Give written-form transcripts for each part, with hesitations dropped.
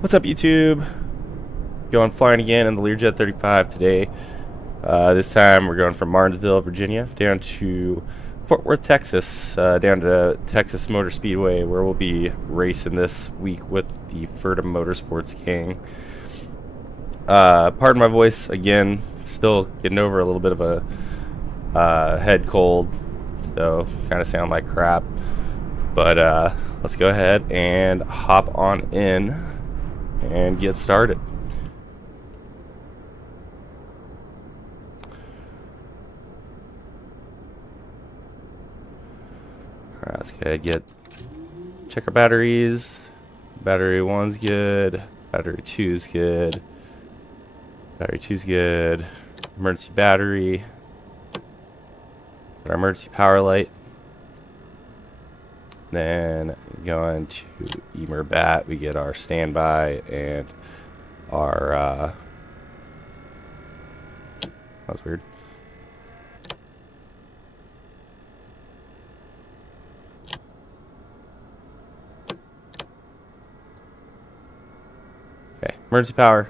What's up, YouTube? Going flying again in the Learjet 35 today. This time we're going from Martinsville, Virginia, down to Fort Worth, Texas, down to Texas Motor Speedway, where we'll be racing this week with the FERDA Motorsports gang. Pardon my voice again, still getting over a little bit of a head cold, so kind of sound like crap. But let's go ahead and hop on in and get started. Alright, let's go ahead check our batteries. Battery 1's good. Battery 2's good. Battery 2's good. Emergency battery. Got our emergency power light. Then going to Emer bat, we get our standby and our that's weird. Okay, emergency power.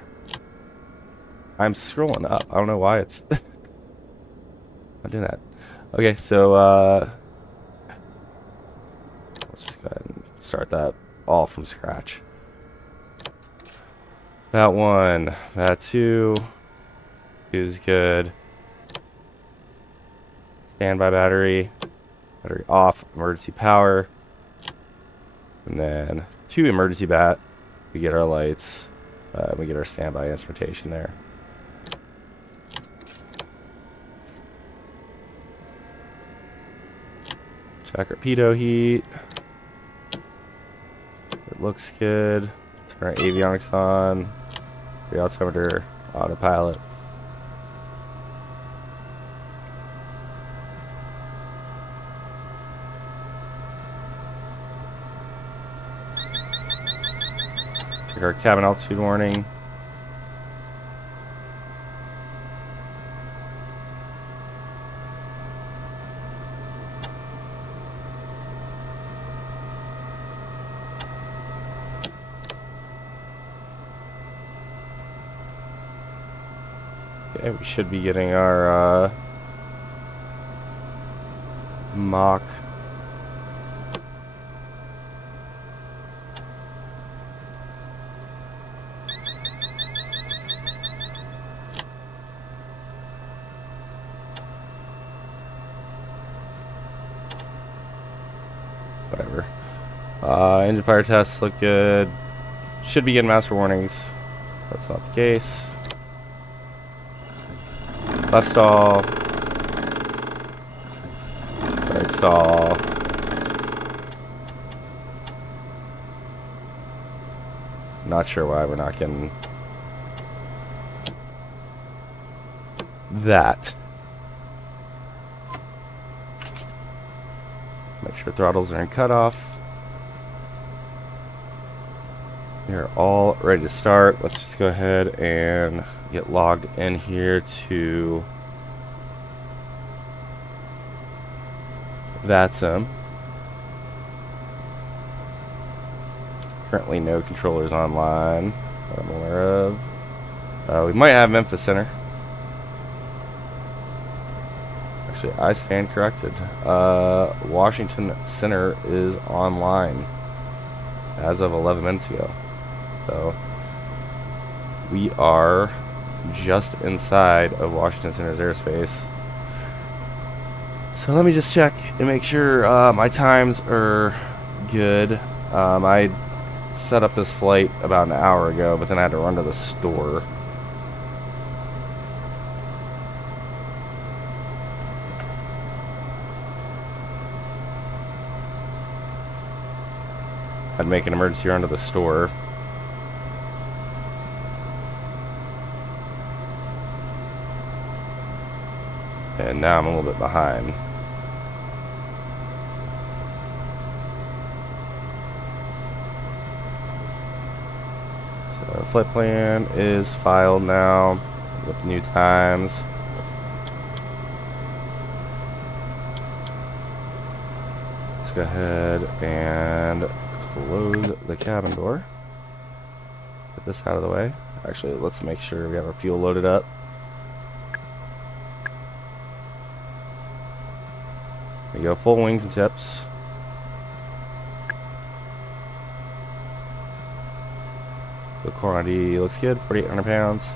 I'm scrolling up. I don't know why it's not doing that. Okay, so let's just go ahead and start that all from scratch. That one, that two is good. Standby battery, battery off, emergency power, and then two emergency bat. We get our lights, we get our standby instrumentation there. Check our pitot heat. It looks good. Turn our avionics on. The altimeter, autopilot. Check our cabin altitude warning. Okay, we should be getting our Mach whatever. Engine fire tests look good. Should be getting master warnings. That's not the case. Left stall. Right stall. Not sure why we're not getting that. Make sure throttles are in cutoff. We're all ready to start. Let's just go ahead and get logged in here to VATSIM. Currently no controllers online that I'm aware of. We might have Memphis Center. Actually, I stand corrected. Washington Center is online as of 11 minutes ago. So we are just inside of Washington Center's airspace. So let me just check and make sure my times are good. I set up this flight about an hour ago, but then I had to run to the store. I'd make an emergency run to the store. And now I'm a little bit behind. So flight plan is filed now with new times. Let's go ahead and close the cabin door. Get this out of the way. Actually, let's make sure we have our fuel loaded up. There you go, full wings and tips. The core ID looks good, 4,800 pounds.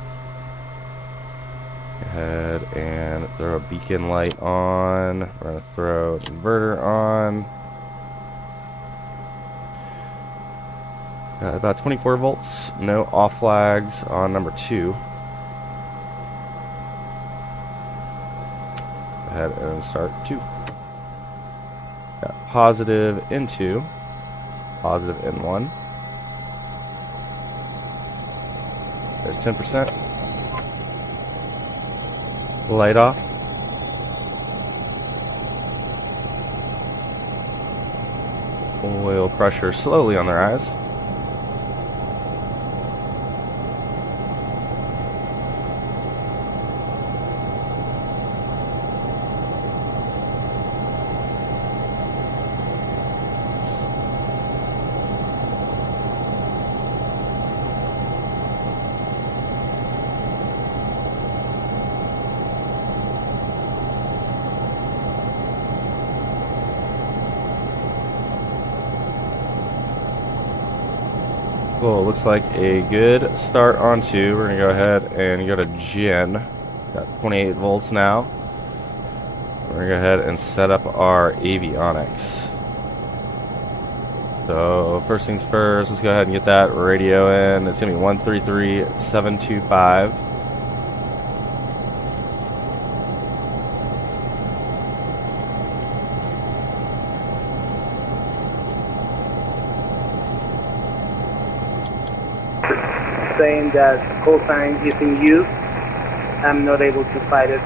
Go ahead and throw a beacon light on. We're going to throw an inverter on. Got about 24 volts, no off flags on number 2. Go ahead and start 2. Got positive in 2, positive in 1. There's 10%. Light off. Oil pressure slowly on the rise. Cool, looks like a good start on 2. We're going to go ahead and go to Gen. Got 28 volts now. We're going to go ahead and set up our avionics. So, first things first, let's go ahead and get that radio in. It's going to be 133.725. Saying that call sign is in use. I'm not able to find it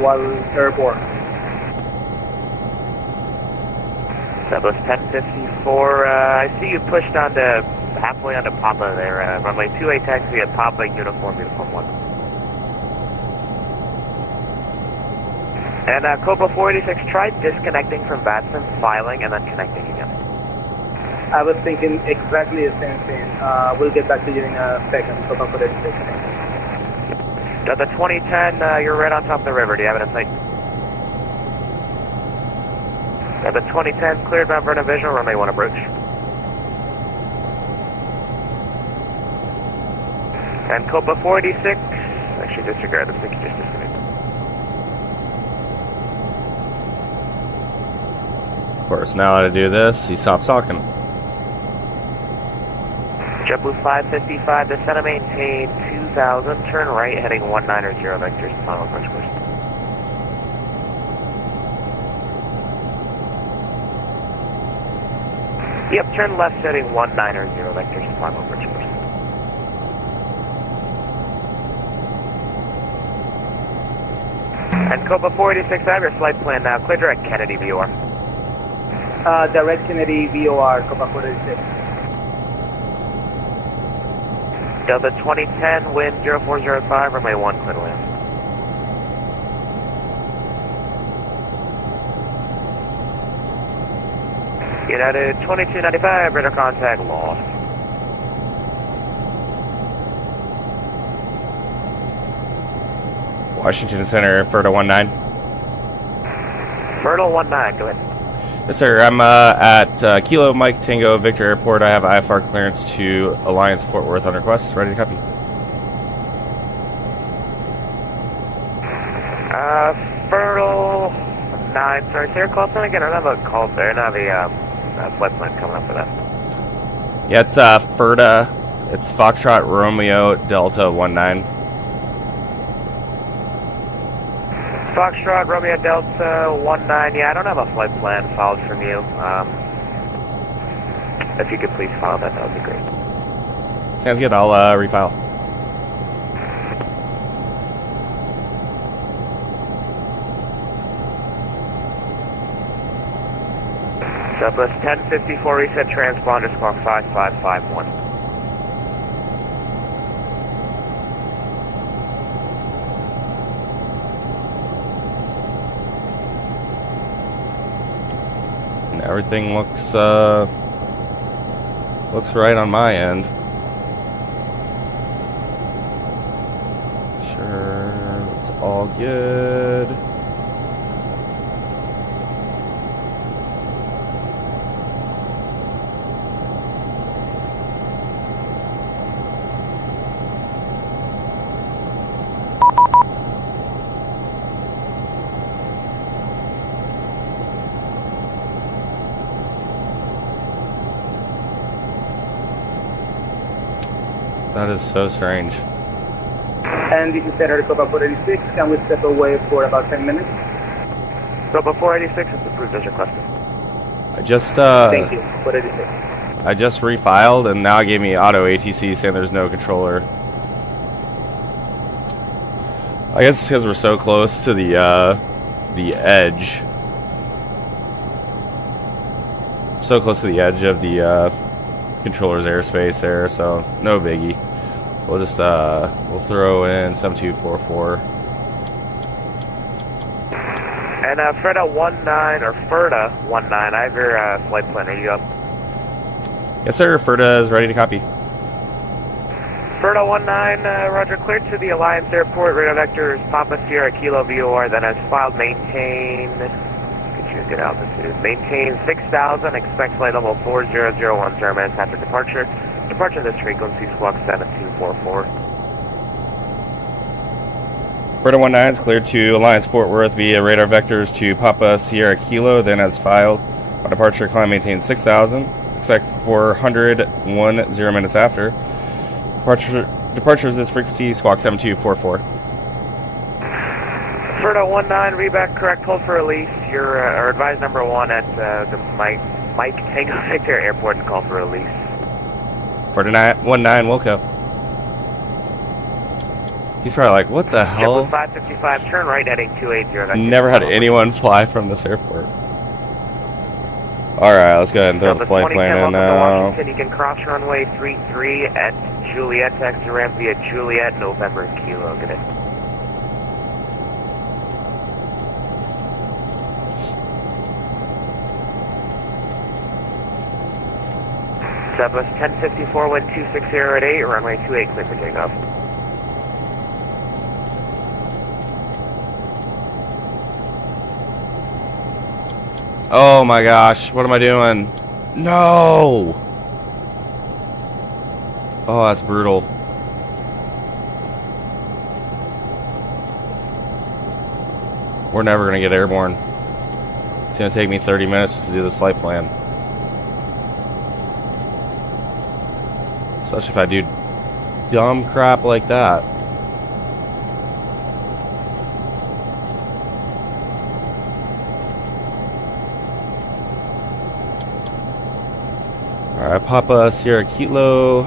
while airborne. Southwest 1054, I see you pushed onto halfway onto Papa there. Runway 28 taxi at Papa, uniform 1. And Cobra 486, try disconnecting from VATSIM, filing, and then connecting again. I was thinking exactly the same thing. We'll get back to you in a second. So don't put it in. The 2010, you're right on top of the river. Do you have it in sight? The 2010, cleared Mount Vernon visual, runway 1 approach. And Copa 486, actually disregard this, think you just disconnect. Of course, now how to do this, he stops talking. JetBlue 555, descend and maintain 2000, turn right heading 190 vectors, final approach course. Yep, turn left heading 190 vectors, final approach course. And Copa 486, I have your flight plan now, clear direct Kennedy VOR. Direct Kennedy VOR, Copa 486. Delta 2010, wind 0405, runway 1, clear to land. United 2295, radar contact lost. Washington Center, FERDA 19. FERDA 19, go ahead. Yes, sir. I'm at Kilo Mike Tango Victor Airport. I have IFR clearance to Alliance Fort Worth on request. Ready to copy. FERDA 9. Sorry, say your call sign again. I don't have a call there. I don't have a flight plan coming up for that. Yeah, it's FERDA. It's Foxtrot Romeo Delta 19. Foxtrot, Romeo Delta 19. Yeah, I don't have a flight plan followed from you. If you could please follow that, that would be great. Sounds good. I'll refile. Southwest 1054, reset transponder, squawk 5551. And everything looks right on my end. good. That is so strange. And this is Senator Copa 486. Can we step away for about 10 minutes? Copa 486 is approved as requested. I just Thank you. 486. I just refiled and now it gave me auto ATC saying there's no controller. I guess it's because we're so close to the edge. So close to the edge of the controller's airspace there, so no biggie. We'll just we'll throw in 7244. And FERDA 19 or FERDA 19, I have your flight plan. Ready to go? Yes, sir. FERDA is ready to copy. FERDA 19, Roger. Cleared to the Alliance Airport. Radar vector is Papa Sierra Kilo VOR. Then as filed, maintain. Get you a good altitude. Maintain 6,000. Expect flight level 4001. 0 minutes after departure. Departure this frequency, squawk 7244. FERDA 19 is cleared to Alliance Fort Worth via radar vectors to Papa Sierra Kilo. Then as filed, on departure, climb maintain 6,000. Expect 401 0 minutes after. Departure is this frequency, squawk 7244. FERDA 19, reback correct, hold for release. Your advised number 1 at the Mike Tango Victor Airport and call for release. FERDA 19, Wilco. He's probably like, what the hell? JetBlue 555, turn right heading 280. Never had anyone fly from this airport. Alright, let's go ahead and throw the flight plan in now. Washington, you can cross runway 33 at Juliet, taxi ramp via Juliet, November Kilo. Good day. Southwest 1054, wind 260 at 8, runway 28, clear for takeoff. Oh my gosh, what am I doing? No! Oh, that's brutal. We're never gonna get airborne. It's gonna take me 30 minutes just to do this flight plan. Especially if I do dumb crap like that. Alright, Papa Sierra Kilo.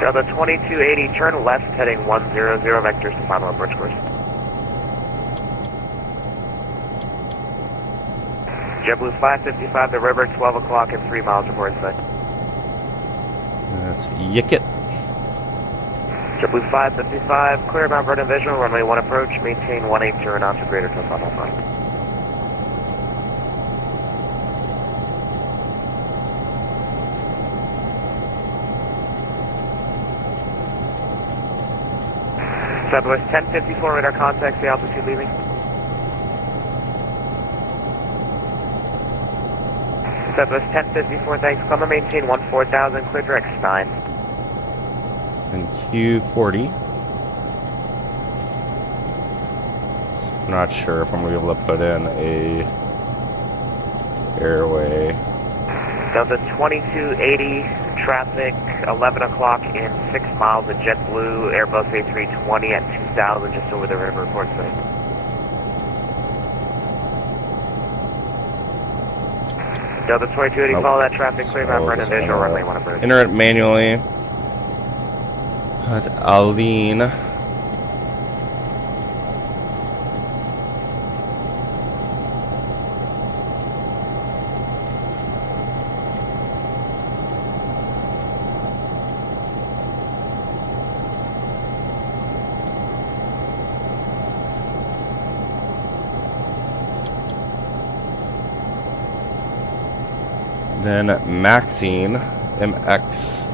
Delta 2280, turn left heading 100, vectors to final approach course. JetBlue 555, the river, 12 o'clock and 3 miles report inside. That's Yickit. JetBlue 555, clear Mount Vernon visual, runway 1 approach, maintain 18 to announce a greater to final flight. Southwest 1054, radar contacts, the altitude leaving. Southwest 1054, thanks. Come and maintain 14,000, clear direct Stein. And Q40. I'm not sure if I'm going to be able to put in a airway. Delta 2280, traffic 11 o'clock in 6 miles of JetBlue, Airbus A320 at 2,000 just over the river, report site. Delta 2280, follow that traffic, clear Mount Vernon visual, runway 1 approach. Enter it manually. At Aline. Then Maxine MX.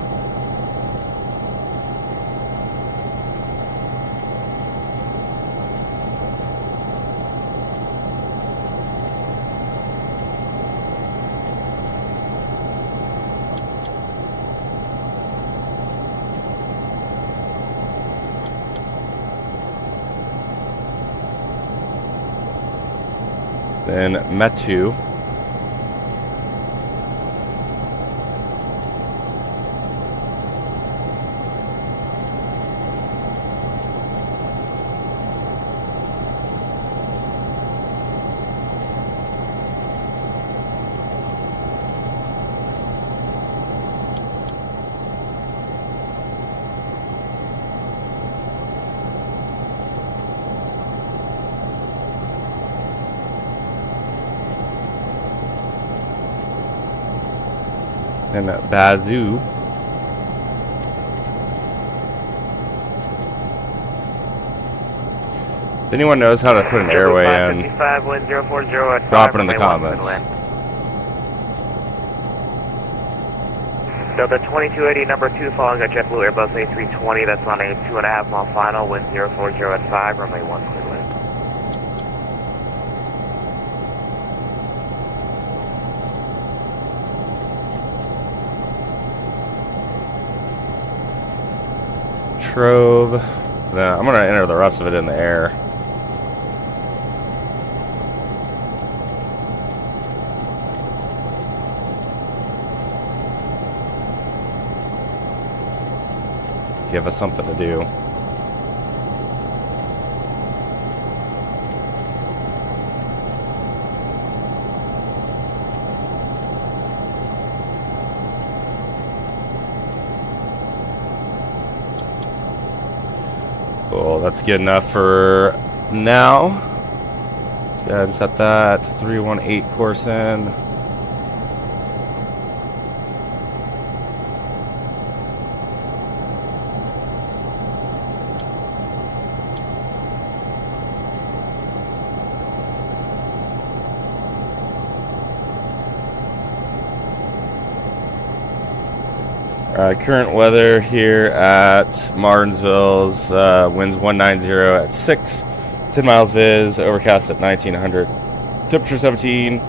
Then Metu. And Bazoo. If anyone knows how to put an airway in, 55, wind 040 at drop it in the runway 1 comments. wind. So the 2280 number 2 following a JetBlue Airbus A320, that's on a 2.5 mile final, wind 040 at 5, runway 1 clear wind. Trove. Then I'm going to enter the rest of it in the air. Give us something to do. Cool, that's good enough for now. Let's go ahead and set that 318 course in. Current weather here at Martinsville's winds 190 at 6, 10 miles viz, overcast at 1900, temperature 17,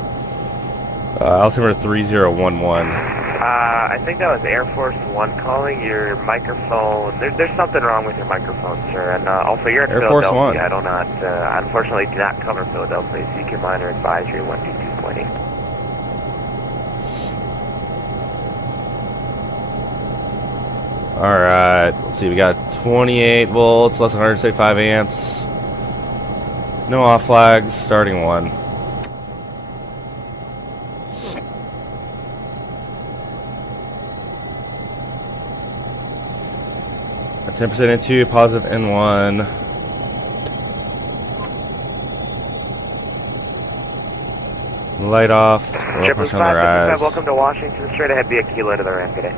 altimeter 3011. I think that was Air Force One calling. Your microphone, there's something wrong with your microphone, sir. And also, you're in Air Force Philadelphia. One. I do not, unfortunately, do not cover Philadelphia. Seek your minor advisory 122.8. Alright, let's see, we got 28 volts, less than 175 amps. No off flags, starting 1. At 10% in 2, positive in 1. Light off, we'll push on the rise. Welcome to Washington, straight ahead, be a kilo to the ramp today.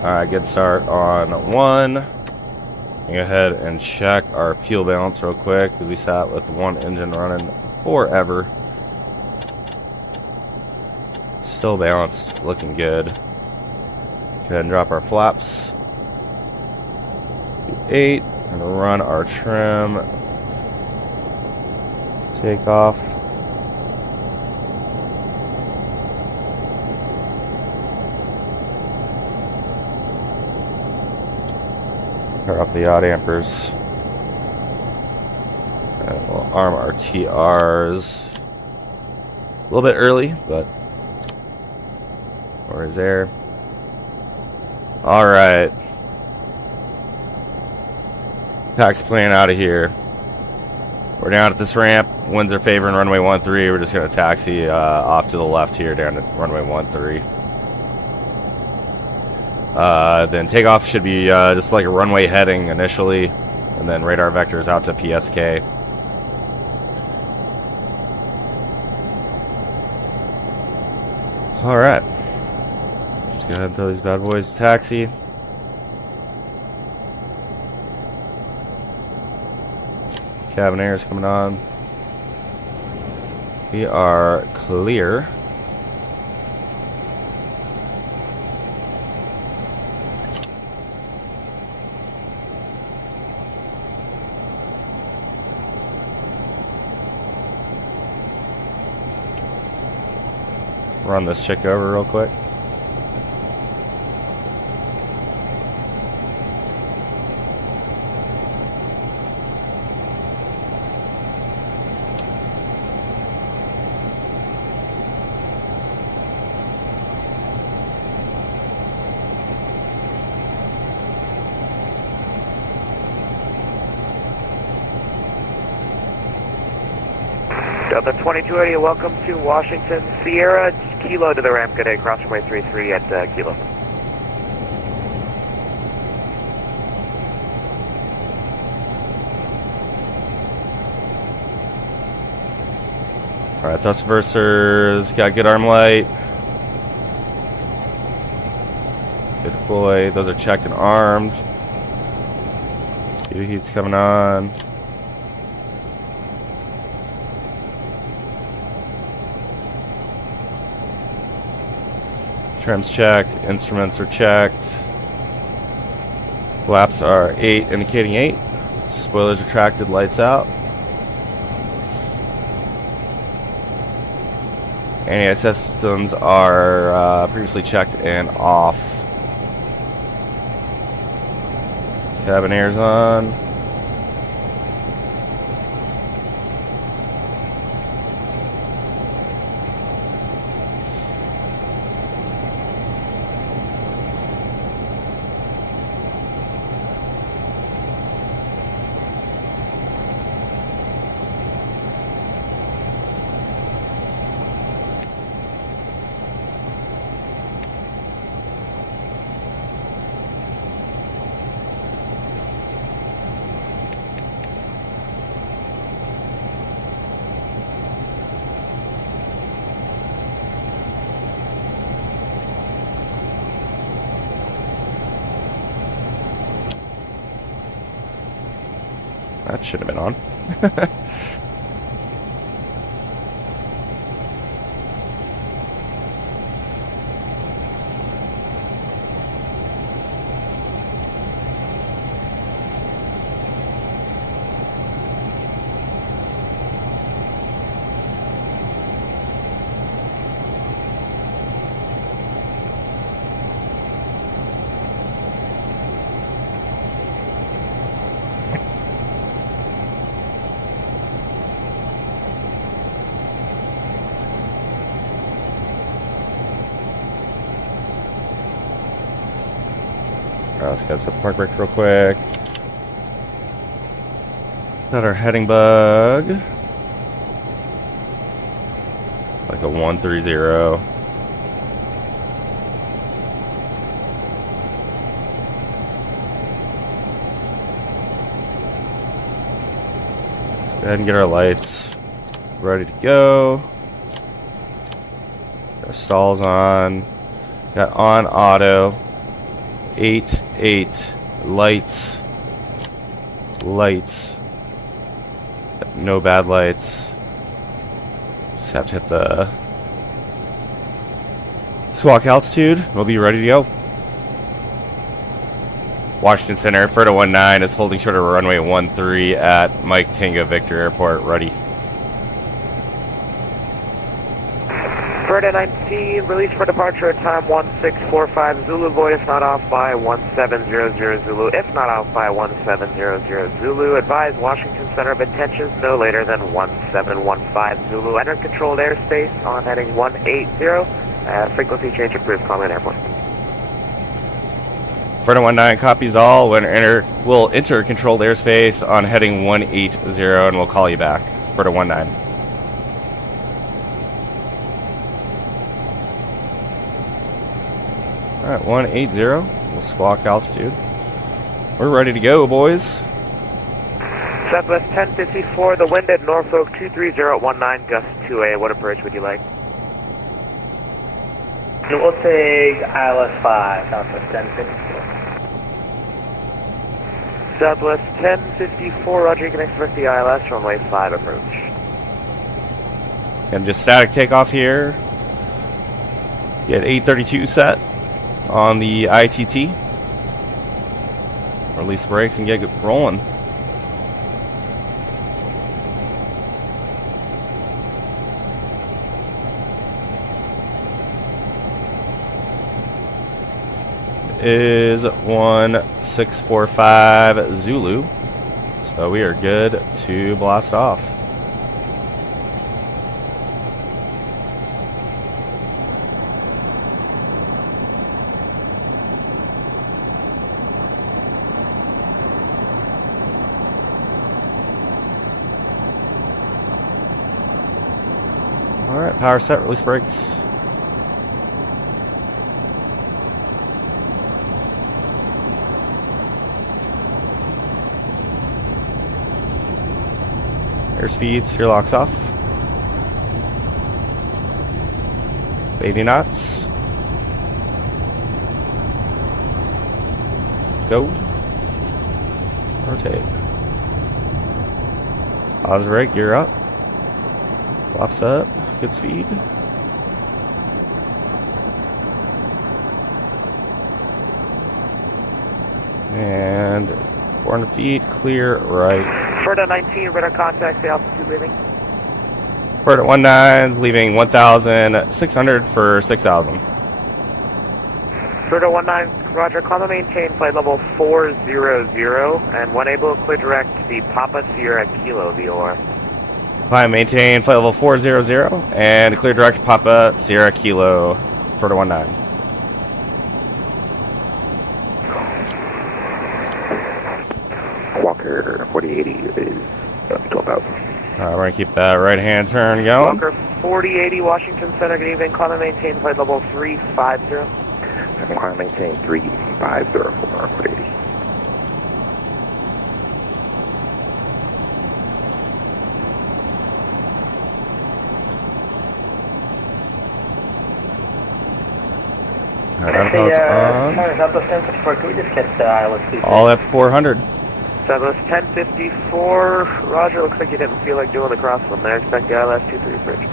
Alright, good start on 1. Go ahead and check our fuel balance real quick because we sat with one engine running forever. Still balanced, looking good. Go ahead and drop our flaps. 8 and run our trim. Take off. Turn up the odd ampers. And we'll arm our TRs. A little bit early, but or is there? Alright. Pack's playing out of here. We're down at this ramp. Winds are favoring runway 13. We're just going to taxi off to the left here down at runway 13. Then takeoff should be just like a runway heading initially, and then radar vectors out to PSK. Alright. Just go ahead and throw these bad boys to taxi. Cabin air is coming on. We are clear. Run this chick over real quick. Delta 2280, welcome to Washington. Sierra, Kilo to the ramp. Good day, cross runway 33 at Kilo. Alright, thrust reversers, got good arm light. Good deploy, those are checked and armed. Heat heat's coming on. Trim's checked, instruments are checked. Flaps are 8, indicating 8. Spoilers retracted, lights out. Anti-ISS systems are previously checked and off. Cabin air's on. That should have been on. Alright, let's get set the park brake real quick. Got our heading bug. Like a 130. Let's go ahead and get our lights ready to go. Our stalls on. Got on auto. 8 lights. No bad lights. Just have to hit the squawk altitude. We'll be ready to go. Washington Center, FERDA 19 is holding short of runway 13 at Mike Tinga Victor Airport. Ready. FERDA 19, release for departure at time 1645 Zulu, void if not off by 1700 Zulu, if not off by 1700 Zulu. Advise Washington Center of intentions no later than 1715 Zulu. Enter controlled airspace on heading 180. Frequency change approved, Columbia Airport. FERDA 19 copies all. We'll enter controlled airspace on heading 180 and we'll call you back. FERDA 19. Alright, 180. We'll squawk altitude. We're ready to go, boys. Southwest 1054, the wind at Norfolk 23019, gust 2A. What approach would you like? We'll take ILS 5, Southwest 1054. Southwest 1054, roger, you can expect the ILS, runway 5 approach. And just static takeoff here. Get 832 set on the ITT. Release the brakes and get rolling. Is 1645 Zulu, so we are good to blast off. All right, power set, release brakes. Airspeed, steer locks off. 80 knots. Go. Rotate. Positive rate, gear up. Flops up, good speed. And 400 feet, clear right. FERDA 19, radar contact, the altitude leaving. FERDA 19's leaving 1,600 for 6,000. FERDA 19, roger, climb and maintain flight level 400, and when able, clear direct to the Papa Sierra Kilo VOR. Climb, maintain flight level 400, and clear direct Papa Sierra Kilo, FERDA 19. Walker 4080 is 12,000. We're going to keep that right-hand turn going. Walker 4080, Washington Center, good evening. Climb and maintain flight level 350. Climb and maintain 350 for 4080. All right, autopilot's on. Southwest 1054, can we just catch the ILS, please? All up to 400. Southwest 1054, roger, looks like you didn't feel like doing the crosswind there. Expect the ILS 23 bridge.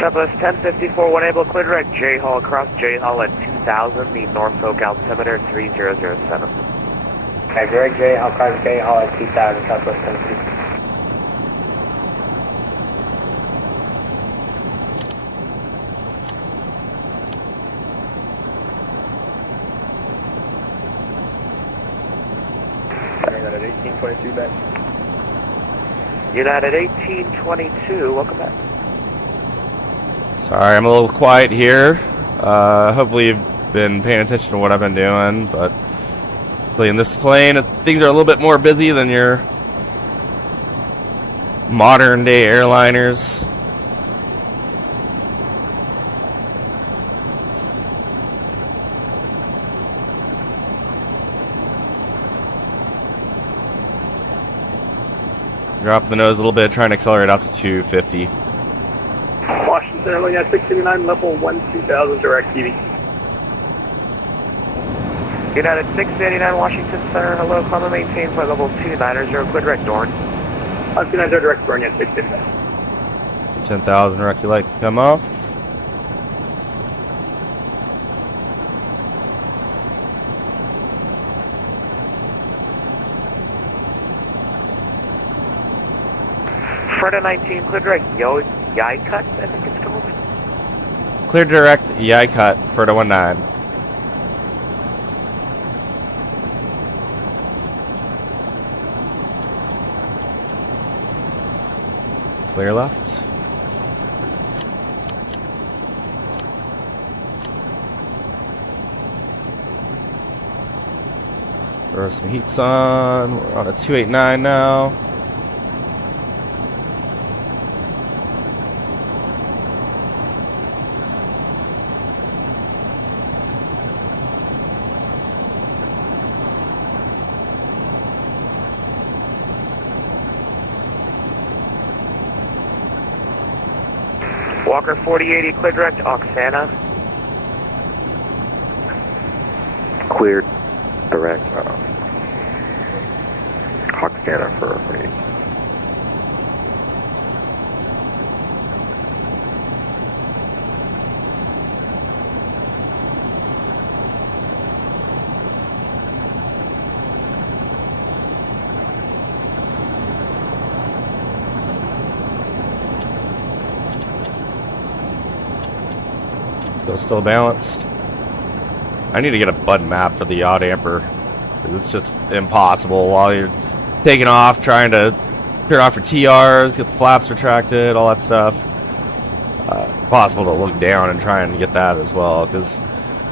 Southwest 1054, when able, clear direct J-Hull across J-Hull at 2000, the Norfolk altimeter 3007. Okay, direct J-Hull, across J-Hull at 2000, Southwest 1054. United 1822 back. United 1822, welcome back. Sorry, I'm a little quiet here. Hopefully you've been paying attention to what I've been doing, but hopefully in this plane, things are a little bit more busy than your modern day airliners. Drop the nose a little bit, trying to accelerate out to 250. Washington Center, at 689, level 12000, direct TV. United 689, Washington Center, hello, climb and maintain flight level 290, clear direct Dorn. 290, direct Dorn, at 689. 10,000, Rocky Light can come off. FERDA 19, clear direct Yai Cut, I think it's called. Clear direct Yai Cut, FERDA 19. clear left. Throw some heats on. We're on a 289 now. Walker 4080, clear direct to Oksana. Cleared direct. Hawk scanner for 48. Still balanced. I need to get a button map for the yacht amper. It's just impossible while you're taking off, trying to clear off your TRs, get the flaps retracted, all that stuff. It's impossible to look down and try and get that as well, because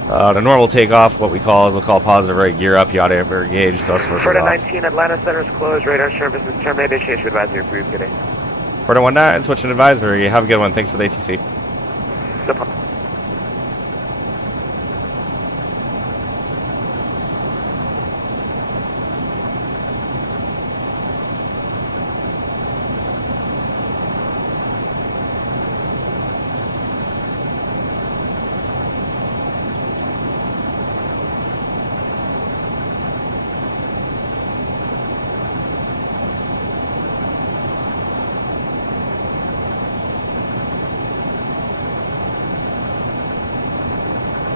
on a normal takeoff, what we'll call positive right gear up, yacht amper gauge, thus first FERDA off. 19, Atlanta Center is closed, radar service is terminated, initiation advisory approved today. FERDA 19, switching advisory. Have a good one. Thanks for the ATC. No problem.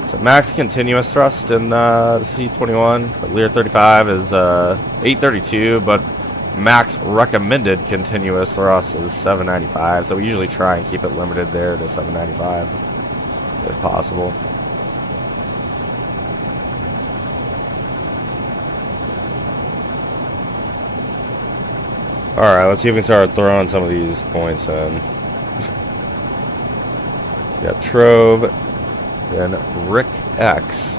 So max continuous thrust in the C21, Lear 35 is 832, but max recommended continuous thrust is 795. So we usually try and keep it limited there to 795 if possible. All right, let's see if we can start throwing some of these points in. So we got Trove. Then Rick X.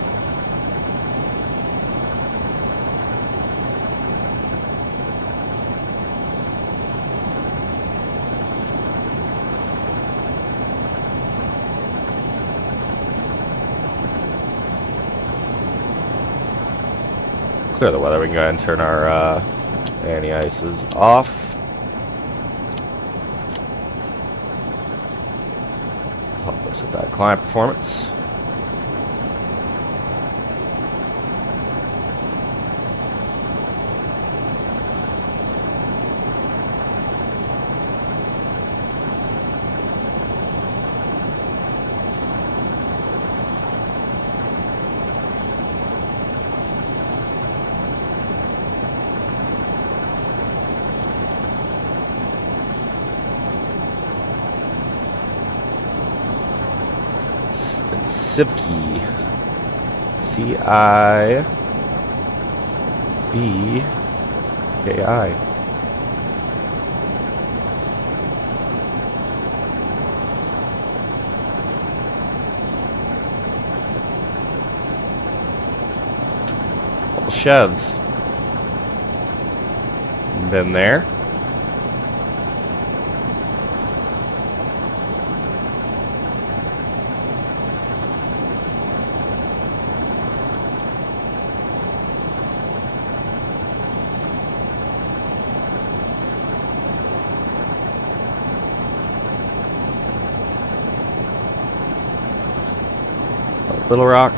Clear the weather. We can go ahead and turn our anti-ices off. Help us with that climb performance. Sivky. C-I-V-K-I. Couple Chevs. Been there. Little Rock.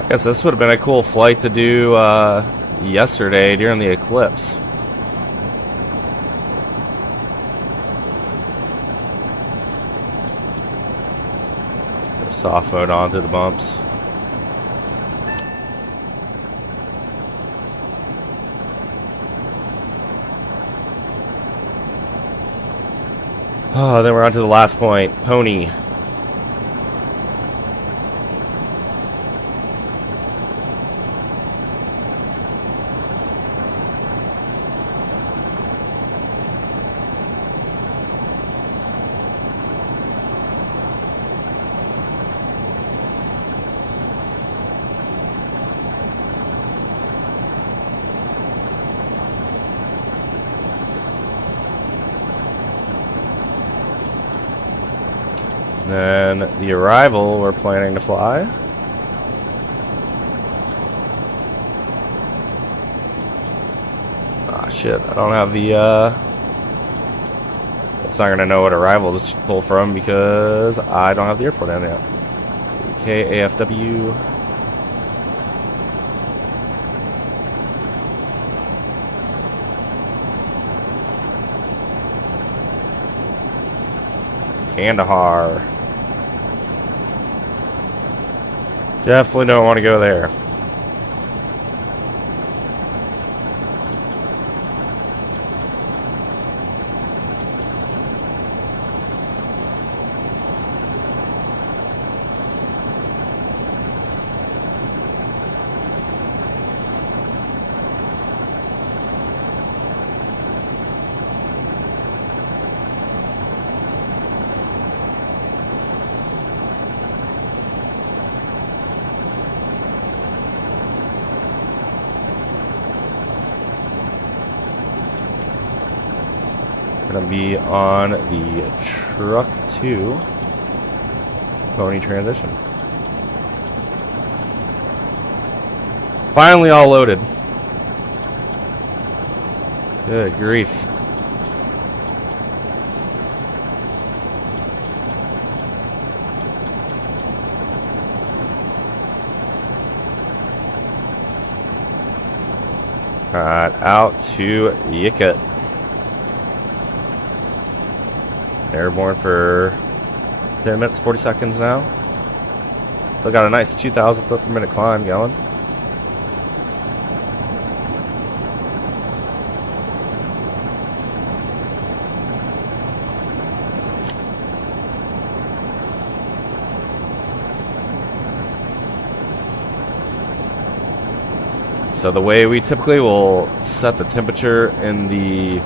I guess this would have been a cool flight to do yesterday during the eclipse. Soft mode on through the bumps. Oh, then we're on to the last point. Pony. Then the arrival we're planning to fly. Ah, shit, I don't have the, it's not gonna know what arrival to pull from because I don't have the airport in yet. KAFW. Kandahar. Definitely don't want to go there. Gonna be on the truck 2 pony transition. Finally all loaded. Good grief. Alright, out to Yicket. Airborne for 10 minutes, 40 seconds now. Still got a nice 2,000 foot per minute climb going. So the way we typically will set the temperature in the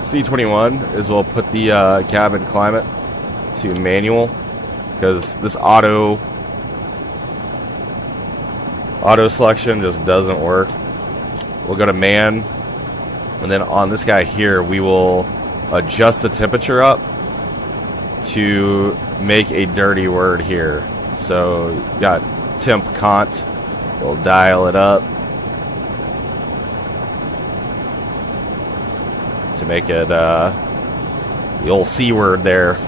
C21 is we'll put the cabin climate to manual because this auto selection just doesn't work. We'll go to man, and then on this guy here we will adjust the temperature up to make a dirty word here. So you got temp cont, we'll dial it up to make it the old C word there,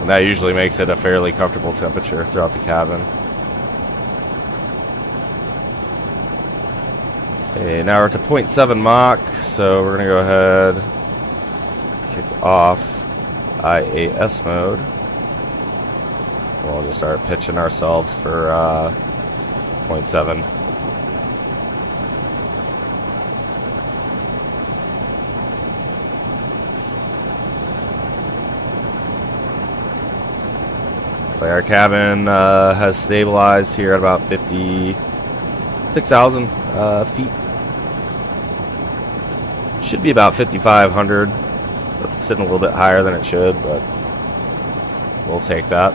and that usually makes it a fairly comfortable temperature throughout the cabin. Okay, now we're to 0.7 Mach, so we're gonna go ahead, kick off IAS mode, and we'll just start pitching ourselves for 0.7. Like our cabin has stabilized here at about 56,000 feet. Should be about 5,500. That's sitting a little bit higher than it should, but we'll take that.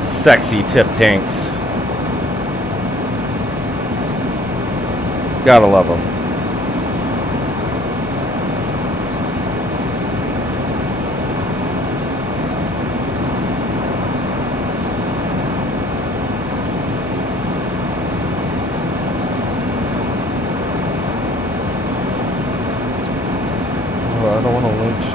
Sexy tip tanks. Gotta love them. Oh, I don't want to lynch it.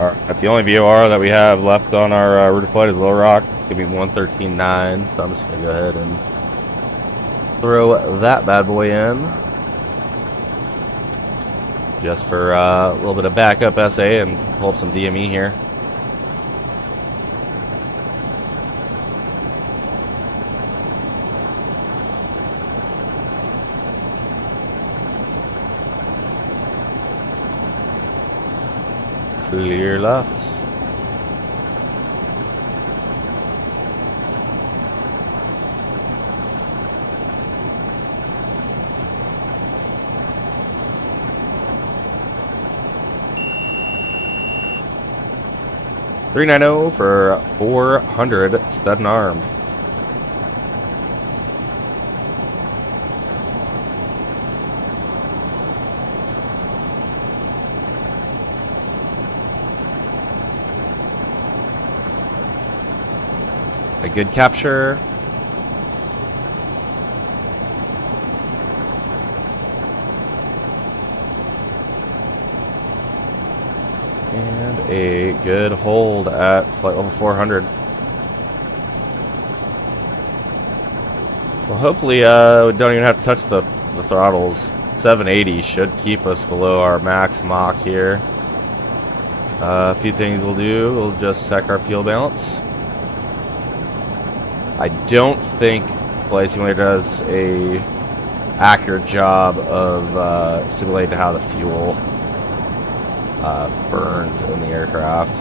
Alright, the only VOR that we have left on our route flight is Little Rock. Give me 113.9, so I'm just going to go ahead and throw that bad boy in. Just for a little bit of backup SA and pull up some DME here. Clear left. $390 for 400 stud and armed. A good capture. And a good hold at flight level 400. Well, hopefully we don't even have to touch the throttles. 780 should keep us below our max Mach here. A few things we'll do. We'll just check our fuel balance. I don't think Flysimware does a accurate job of simulating how the fuel burns in the aircraft,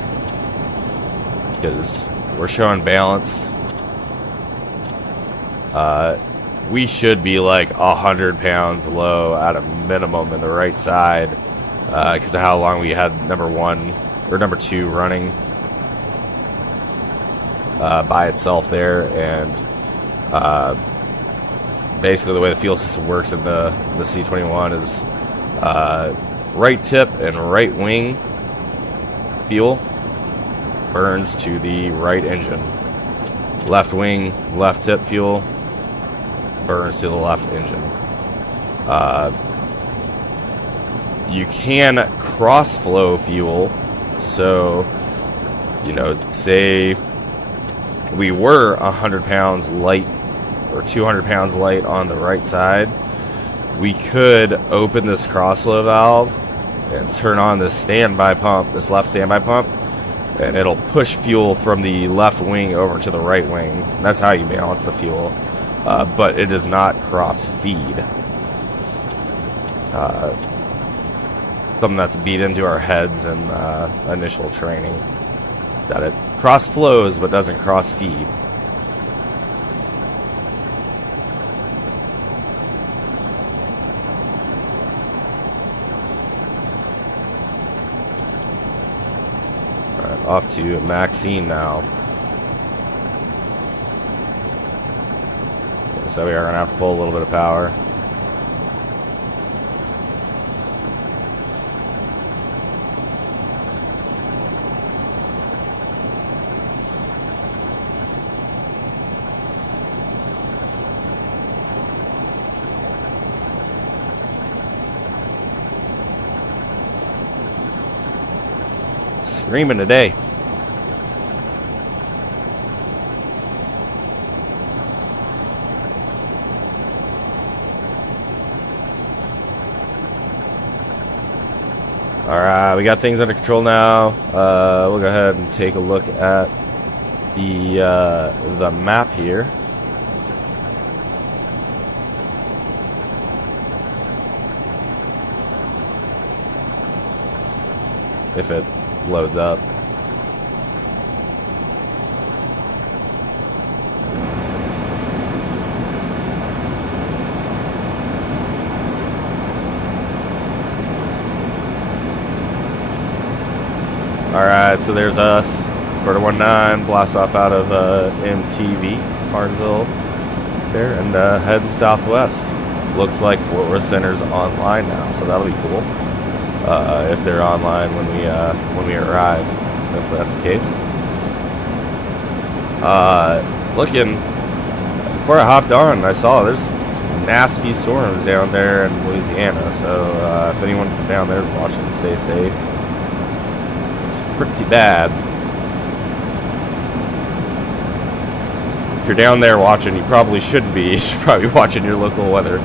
because we're showing balance. We should be like 100 pounds low at a minimum in the right side, because of how long we had number 1 or number 2 running by itself there. And basically the way the fuel system works in the C-21 is right tip and right wing fuel burns to the right engine. Left wing, left tip fuel burns to the left engine. You can cross flow fuel. So, you know, say we were 100 pounds light or 200 pounds light on the right side, we could open this crossflow valve and turn on this standby pump, this left standby pump, and it'll push fuel from the left wing over to the right wing. That's how you balance the fuel, but it does not cross feed. Something that's beat into our heads in initial training, that it cross flows but doesn't cross feed. Alright, off to Maxine now. Okay, so we are going to have to pull a little bit of power. Screaming today. Alright, we got things under control now. We'll go ahead and take a look at the map here. If it loads up. Alright, so there's us. FERDA 19, blast off out of MTV, Martinsville there, and heading southwest. Looks like Fort Worth Center's online now, so that'll be cool. If they're online when we arrive, if that's the case. It's looking, before I hopped on, I saw there's some nasty storms down there in Louisiana, so if anyone from down there is watching, stay safe. It's pretty bad. If you're down there watching, you probably shouldn't be. You should probably be watching your local weather.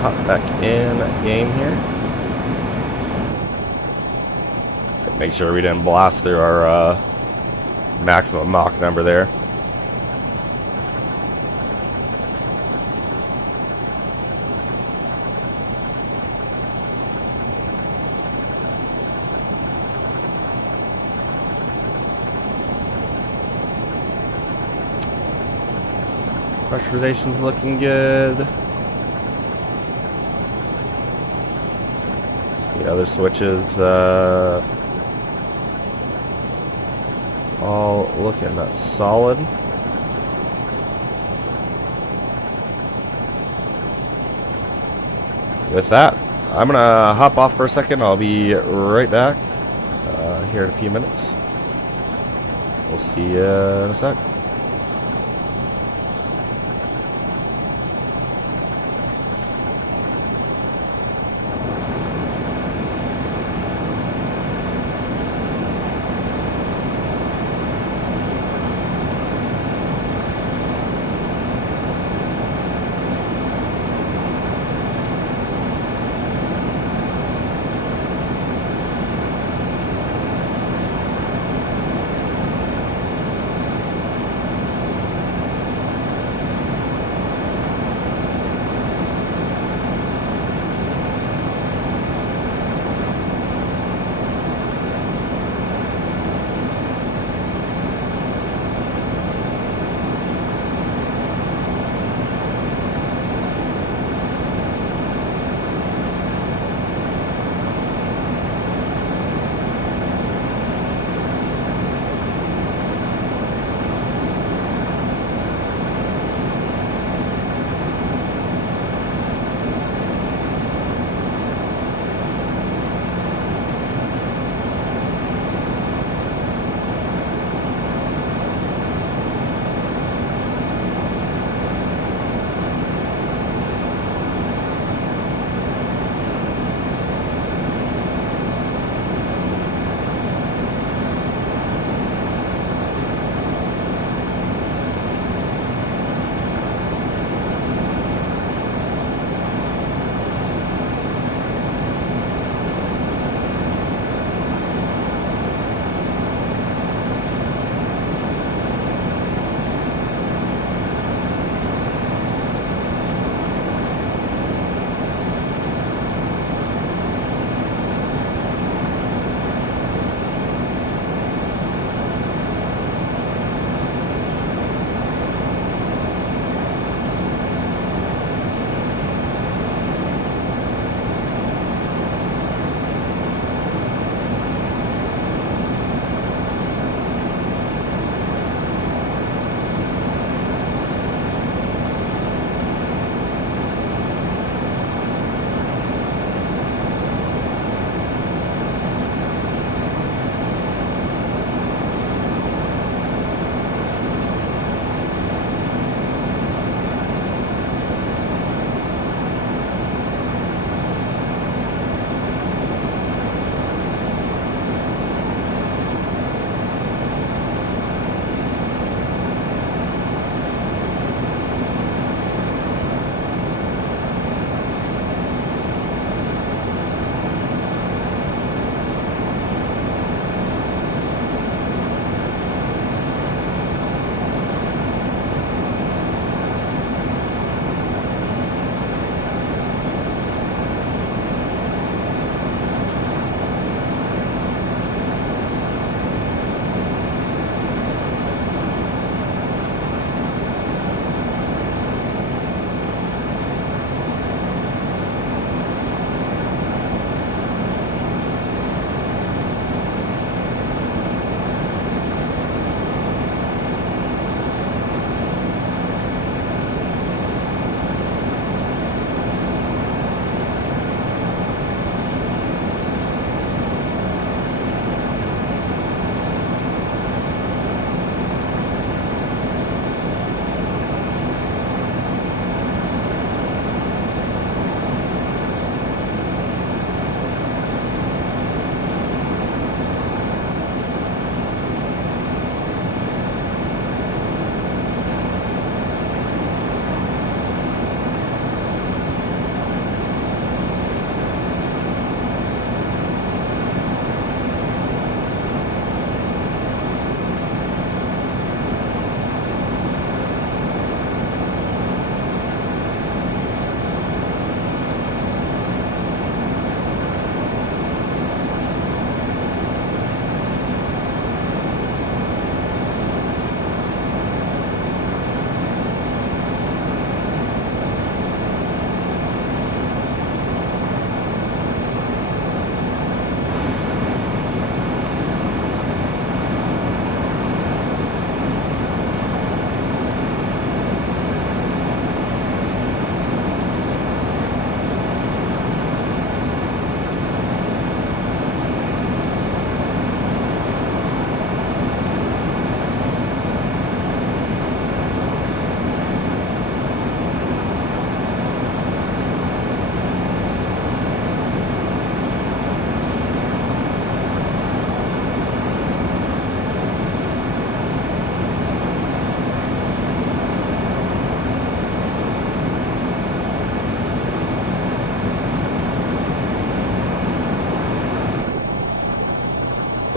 Hop back in game here. So make sure we didn't blast through our maximum Mach number there. Pressurization's looking good. The other switches all looking solid. With that, I'm gonna hop off for a second. I'll be right back here in a few minutes. We'll see you in a sec.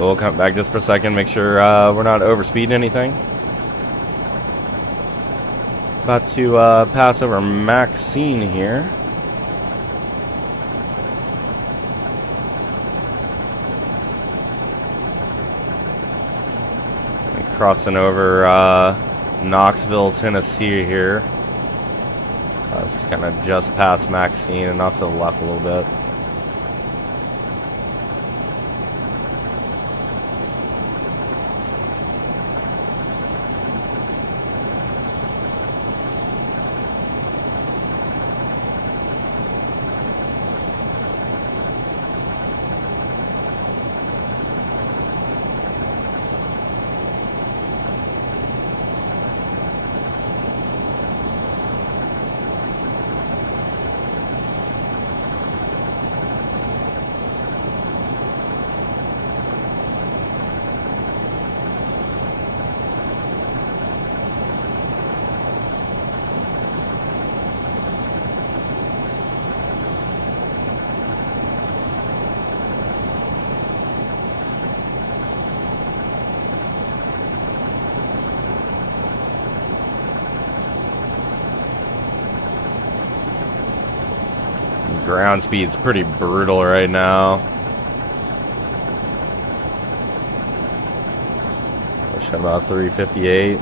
We'll come back just for a second, make sure we're not overspeeding anything. About to pass over Maxine here. Crossing over Knoxville, Tennessee here. Just kind of just past Maxine and off to the left a little bit. Ground speed's pretty brutal right now. Pushing about 358.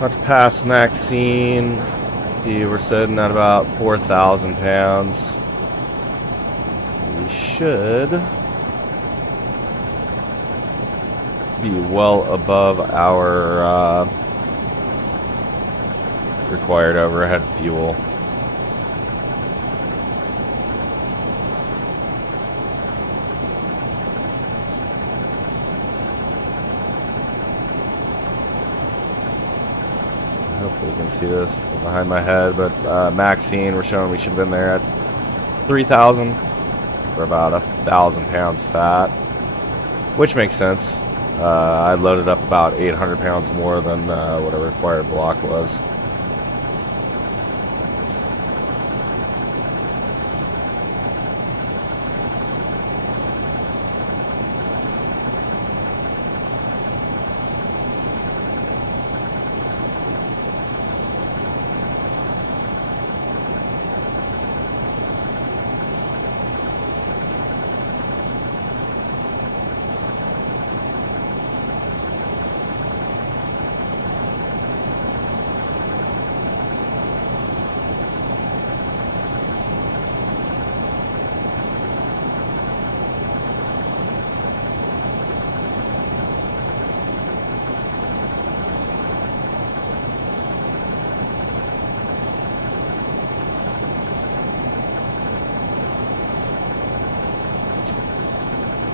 About to pass Maxine. See, we're sitting at about 4,000 pounds. We should be well above our required overhead fuel. Hopefully you can see this behind my head, but Maxine, we're showing we should have been there at 3,000. We're about 1,000 pounds fat, which makes sense. I loaded up about 800 pounds more than what a required block was.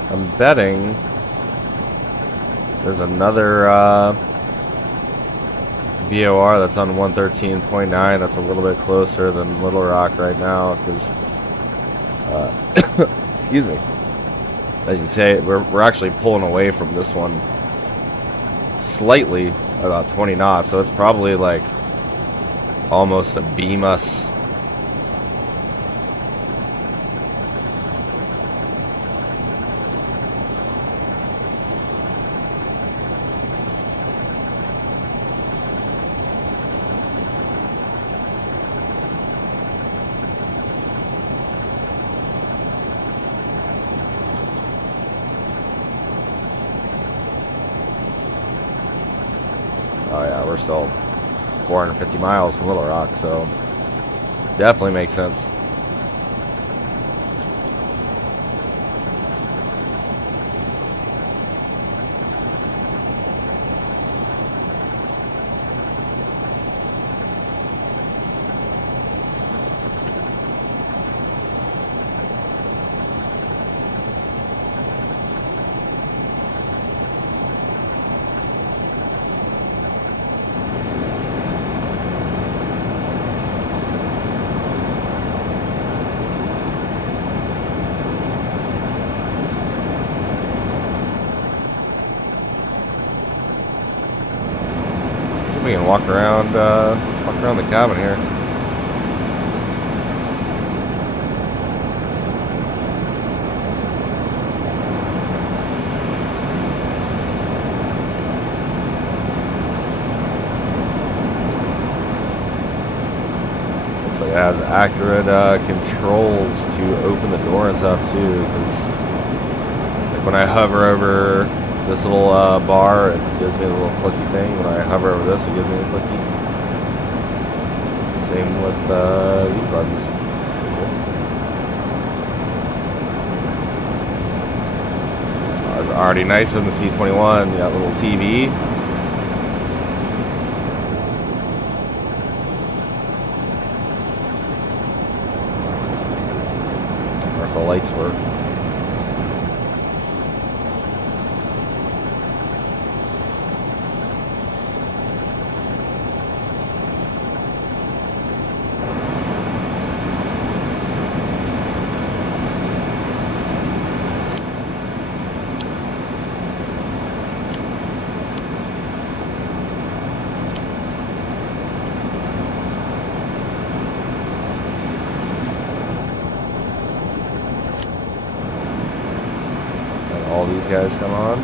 I'm betting there's another VOR that's on 113.9 that's a little bit closer than Little Rock right now, because excuse me, as you say, we're actually pulling away from this one slightly, about 20 knots, so it's probably like almost a beam us. Oh yeah, we're still 450 miles from Little Rock, so definitely makes sense. walk around the cabin here. Looks like it has accurate controls to open the door and stuff too. It's like when I hover over this little bar, it gives me a little clicky thing. When I hover over this, it gives me a clicky. Same with these buttons. Oh, it's already nicer than the C21. You got a little TV. Or if the lights work. All these guys come on.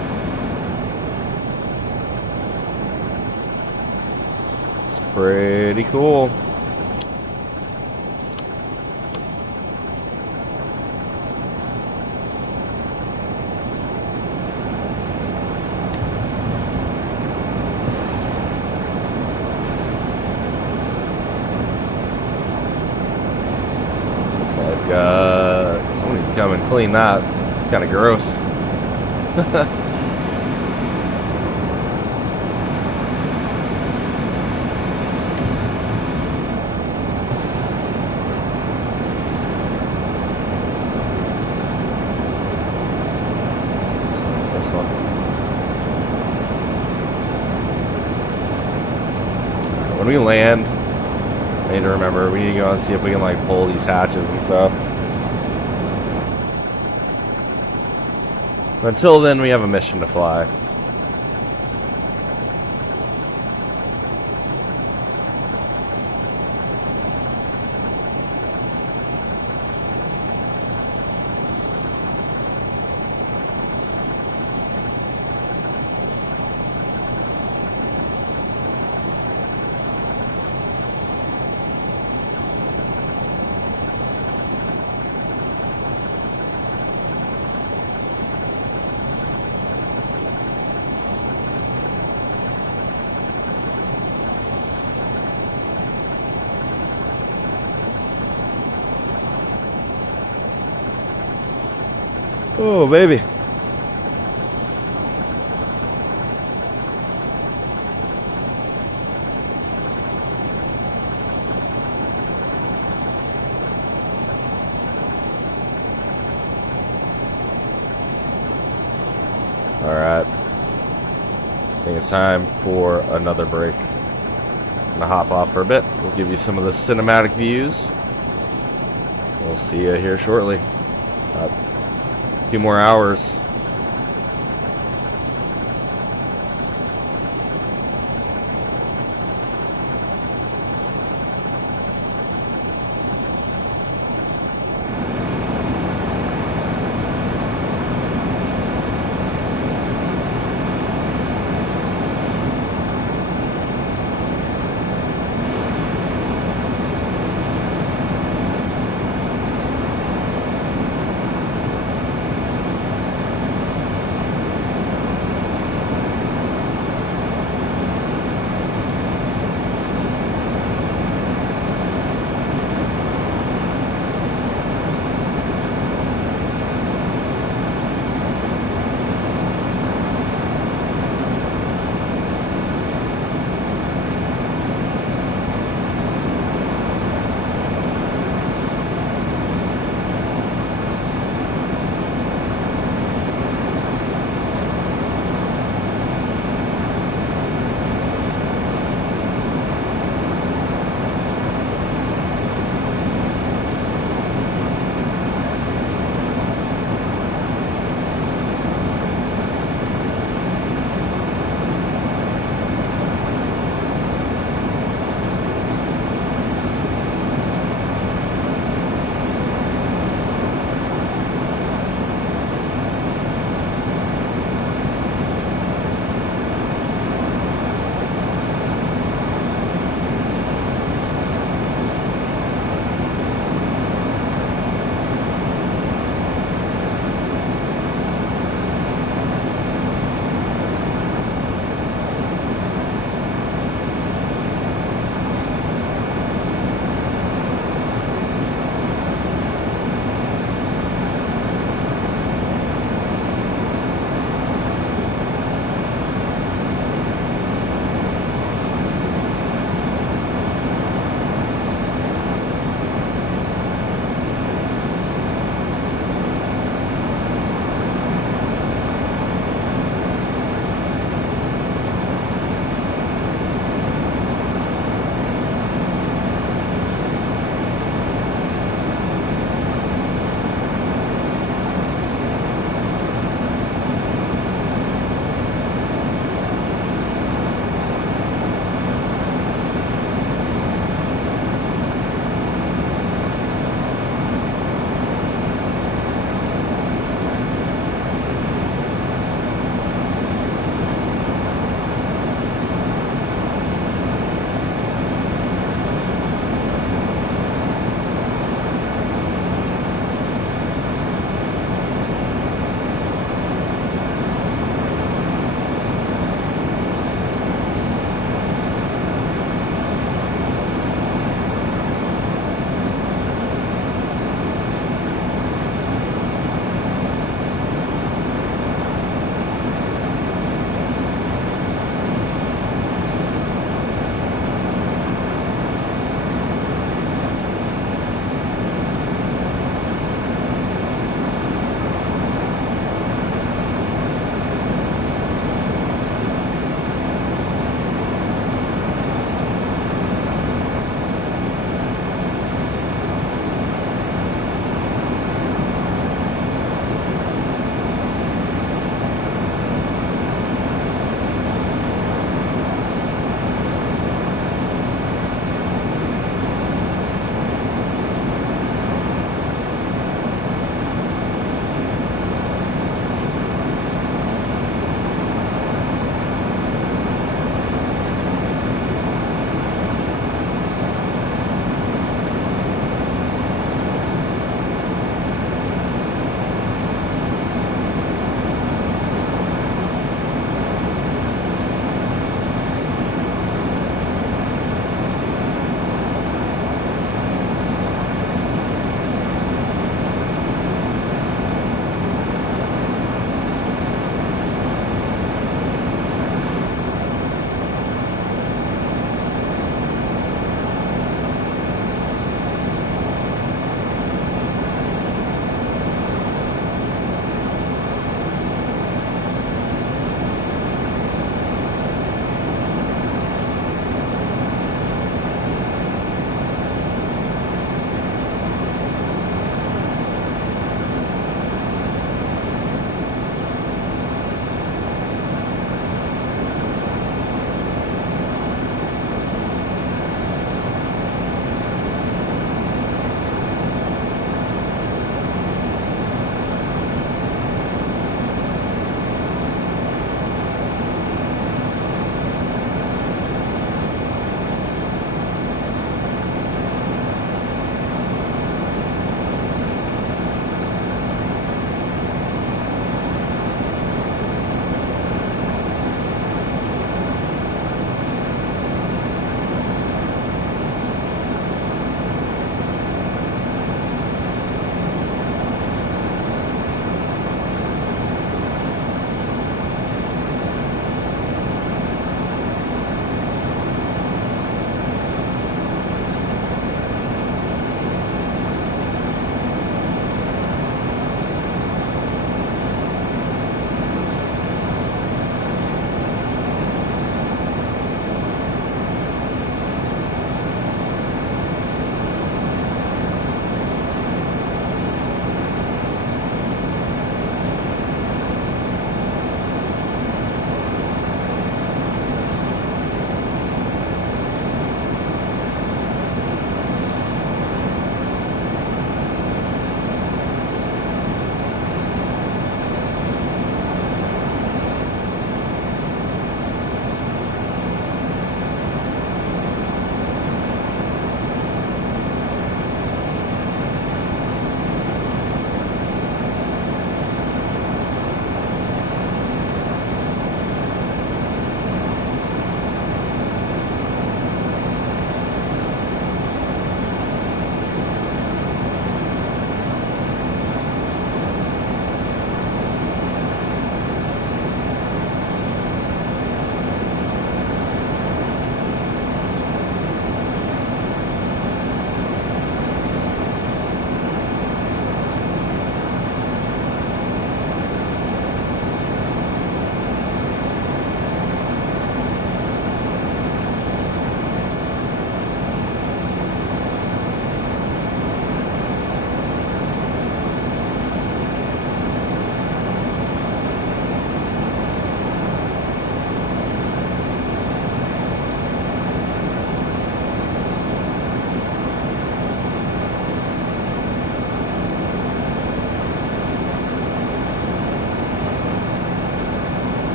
It's pretty cool. It's like someone needs to come and clean that. Kind of gross. This one. When we land, I need to remember we need to go and see if we can like pull these hatches and stuff. Until then, we have a mission to fly. Oh, baby. All right. I think it's time for another break. I'm gonna hop off for a bit. We'll give you some of the cinematic views. We'll see you here shortly. A few more hours.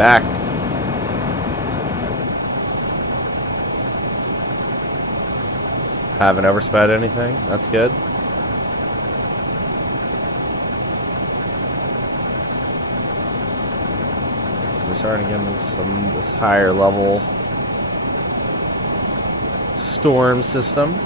back. Haven't oversped anything. That's good. We're starting to get into some this higher level storm system.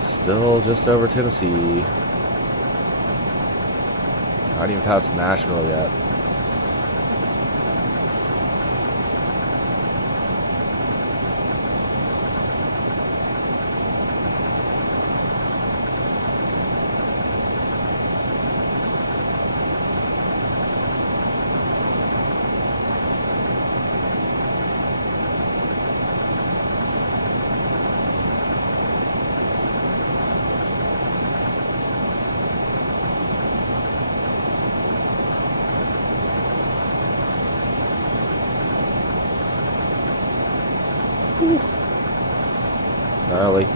Still just over Tennessee. Not even past Nashville yet. Gnarly.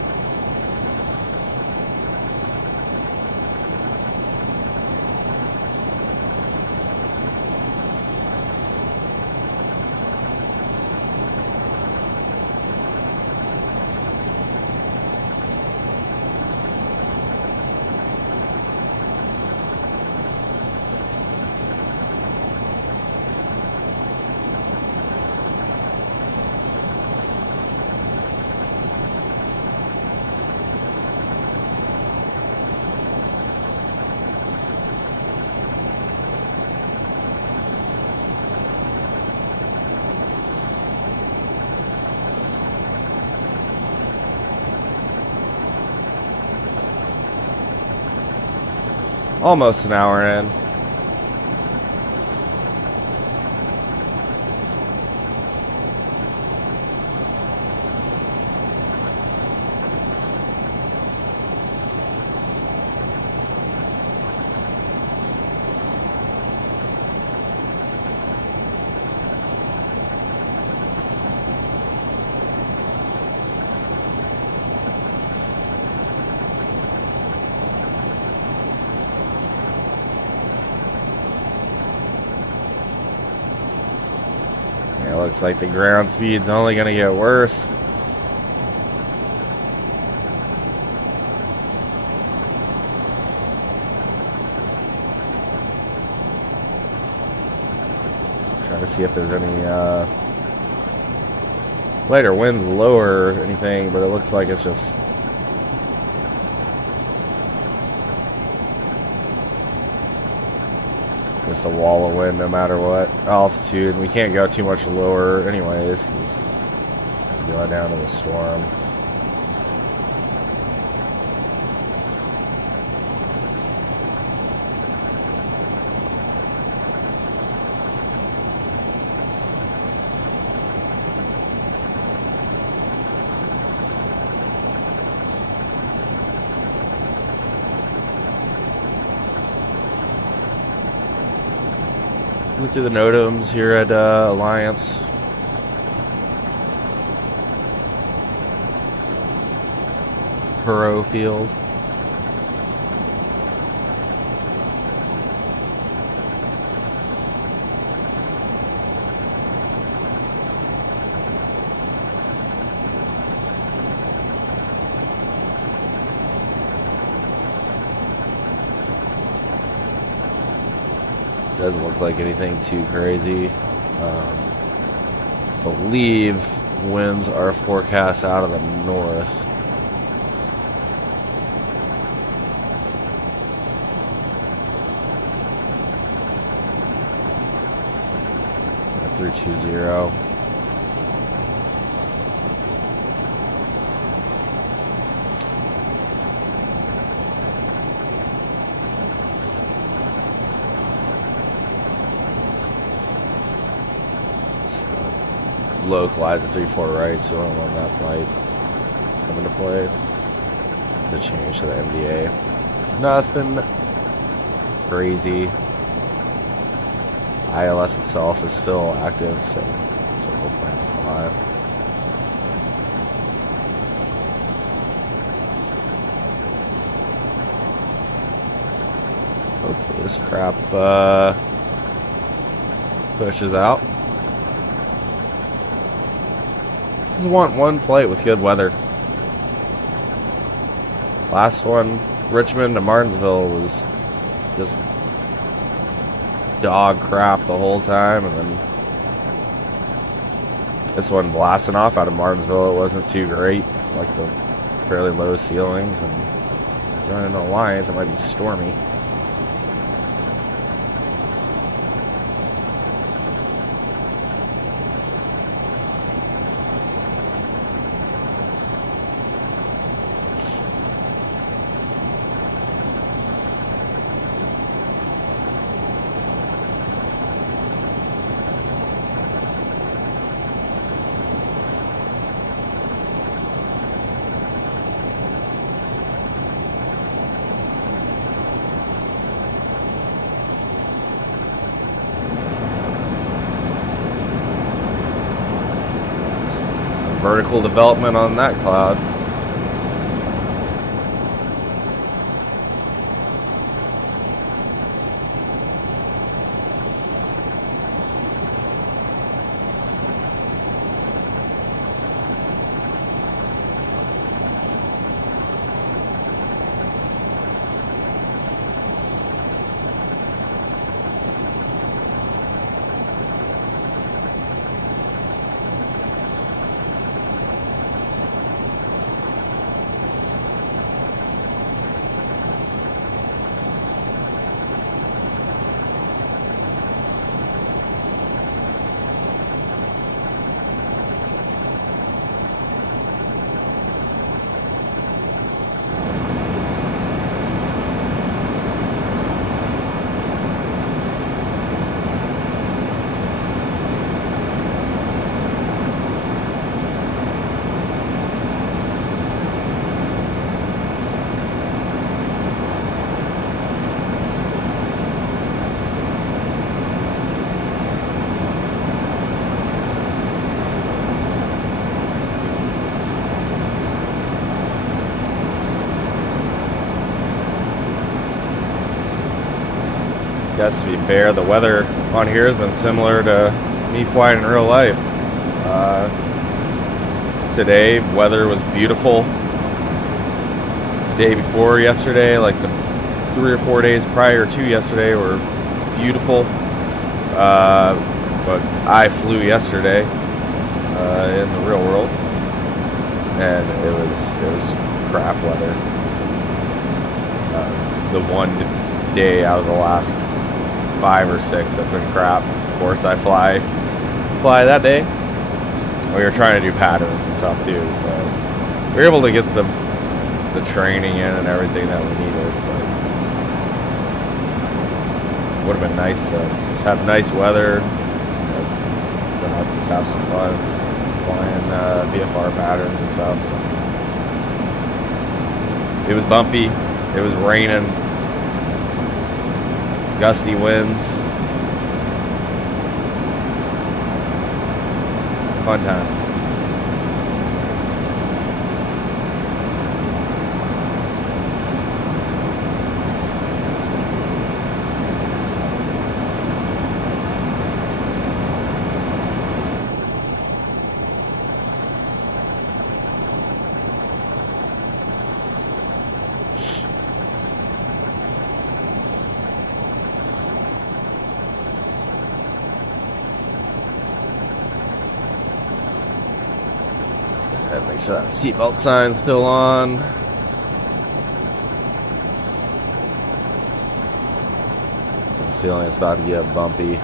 Almost an hour in. Yeah, looks like the ground speed's only going to get worse. Trying to see if there's any lighter winds lower or anything, but it looks like it's just a wall of wind no matter what altitude. We can't go too much lower anyways because we go down to the storm. Through the NOTAMs here at Alliance. Hurrow Field. Doesn't look like anything too crazy. Believe winds are forecast out of the north. At 320. Localize at 3-4 right, so I don't know when that might come into play. The change to the MDA. Nothing crazy. ILS itself is still active, so we'll plan to fly. Hopefully this crap pushes out. Just want one flight with good weather. Last one, Richmond to Martinsville, was just dog crap the whole time, and then this one blasting off out of Martinsville, it wasn't too great, like the fairly low ceilings, and I don't know why, it might be stormy. Vertical development on that cloud. Guess to be fair, the weather on here has been similar to me flying in real life. Today, weather was beautiful. Day before yesterday, like the 3 or 4 days prior to yesterday, were beautiful. But I flew yesterday in the real world, and it was crap weather. The one day out of the last 5 or 6 that's been crap. Of course, I fly that day. We were trying to do patterns and stuff too, so we were able to get the training in and everything that we needed. But it would have been nice to just have nice weather, just have some fun flying VFR patterns and stuff. It was bumpy. It was raining. Gusty winds. Fun times. Make sure that seatbelt sign's still on. I'm feeling it's about to get bumpy.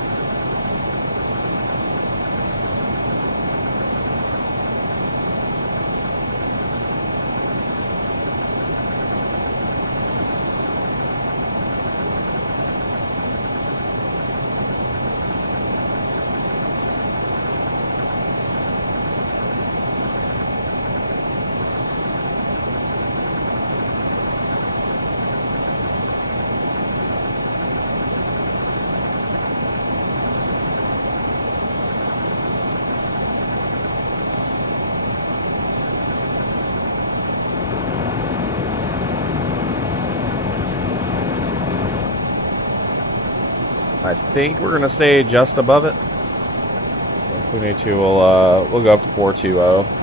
I think we're gonna stay just above it. If we need to, we'll go up to 420.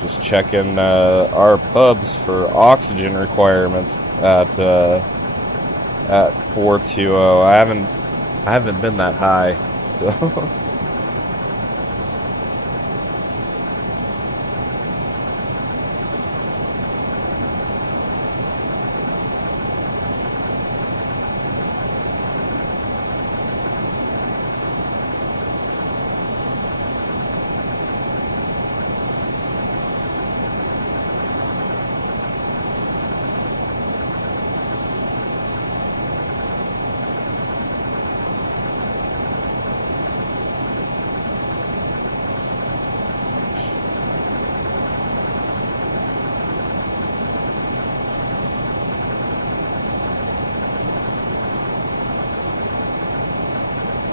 Just checking our pubs for oxygen requirements at 420. I haven't been that high.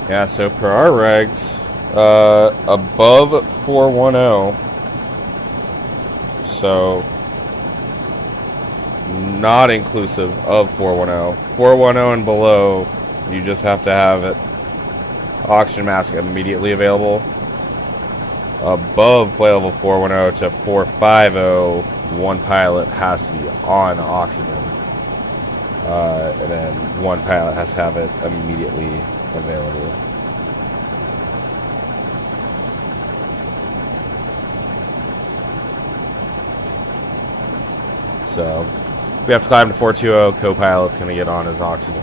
Yeah, so per our regs, above 410, so not inclusive of 410. 410 and below, you just have to have it oxygen mask immediately available. Above flight level 410 to 450, one pilot has to be on oxygen, and then one pilot has to have it immediately available. So we have to climb to 420. Co-pilot's going to get on his oxygen.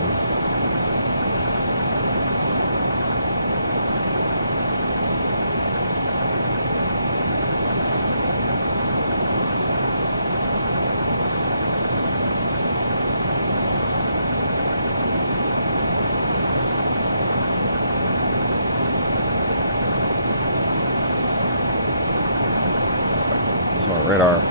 Smart radar.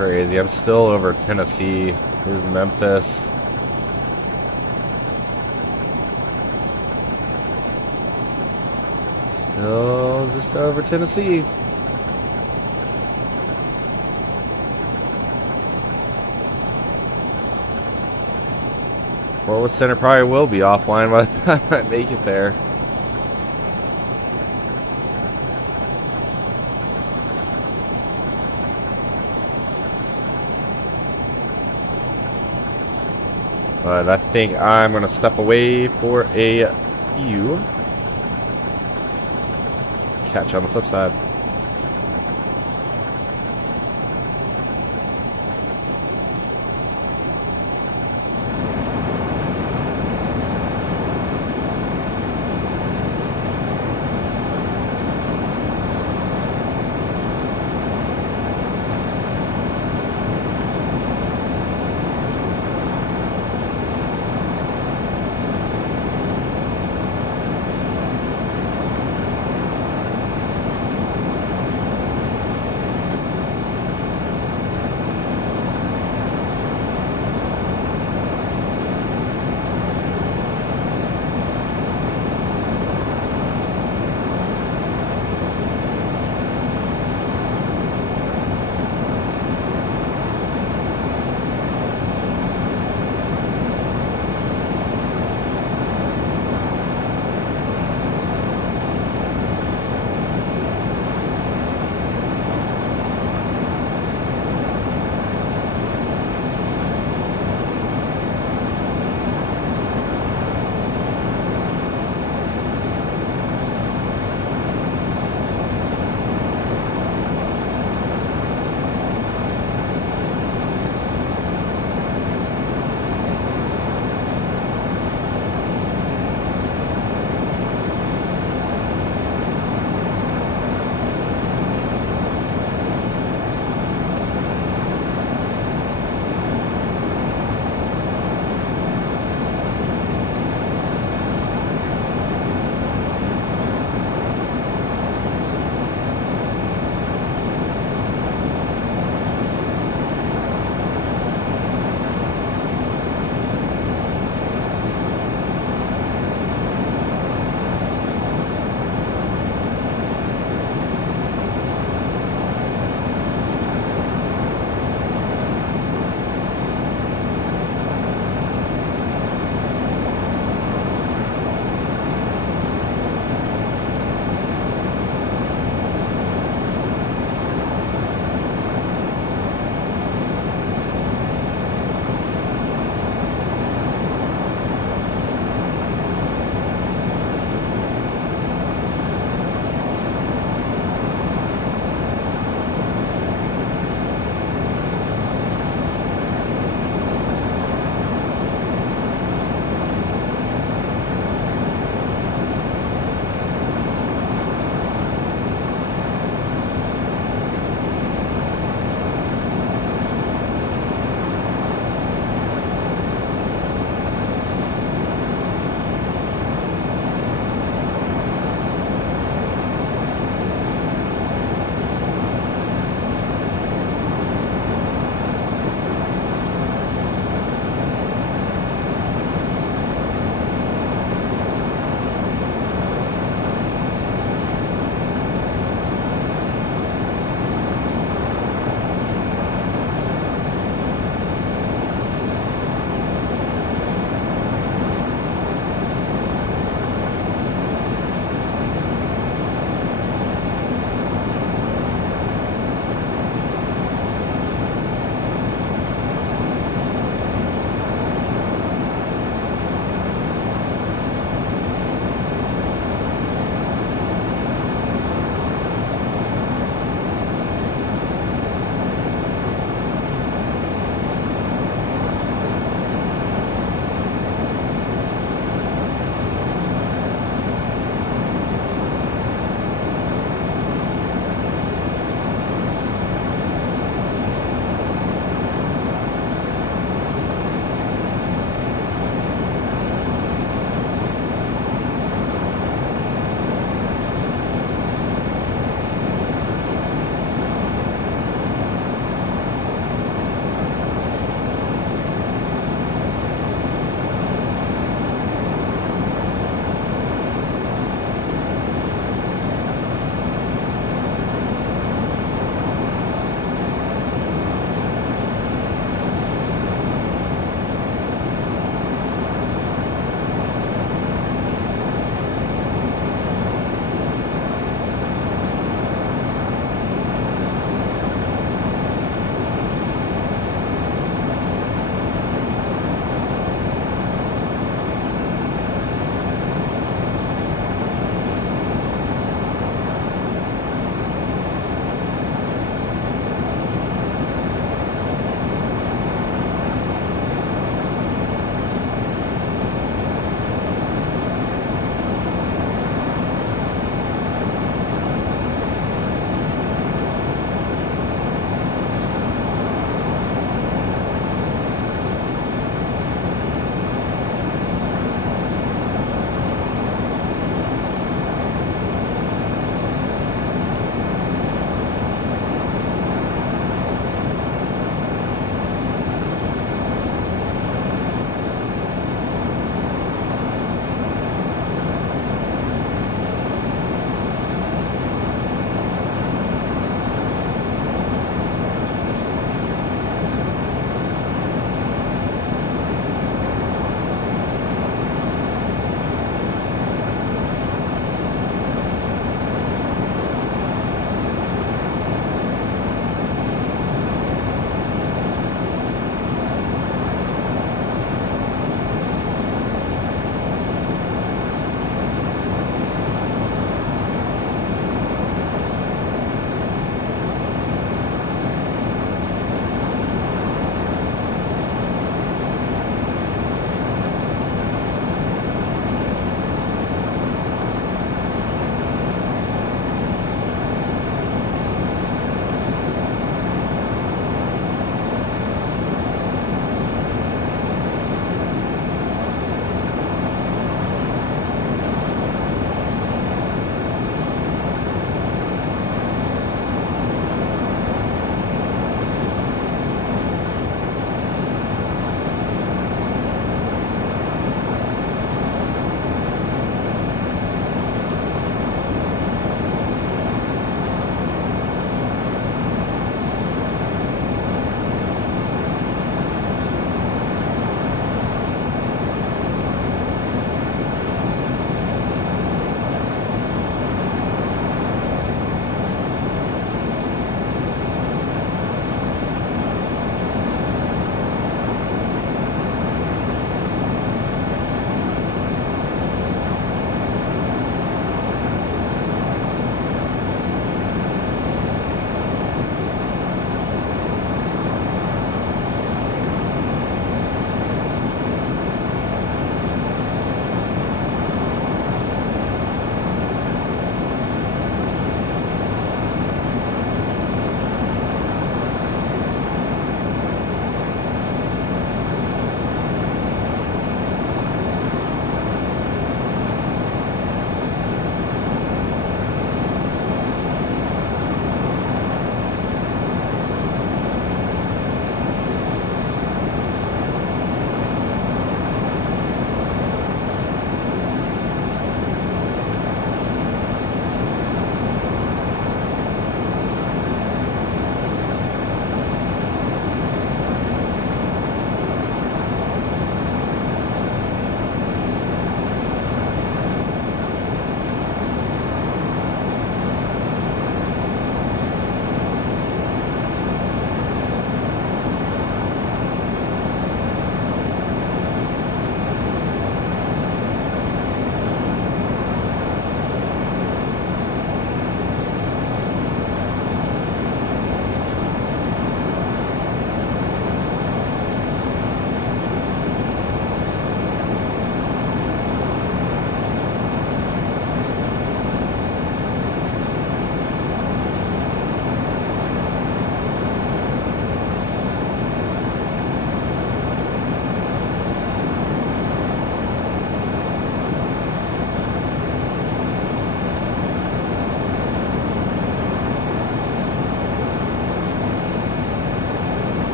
crazy. I'm still over Tennessee. Here's Memphis. Still just over Tennessee. Fort Worth Center probably will be offline by the time I make it there. But I think I'm going to step away for a few. Catch you on the flip side.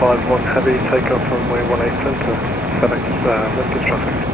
51 Heavy, takeoff from runway 18 center, FedEx Memphis traffic.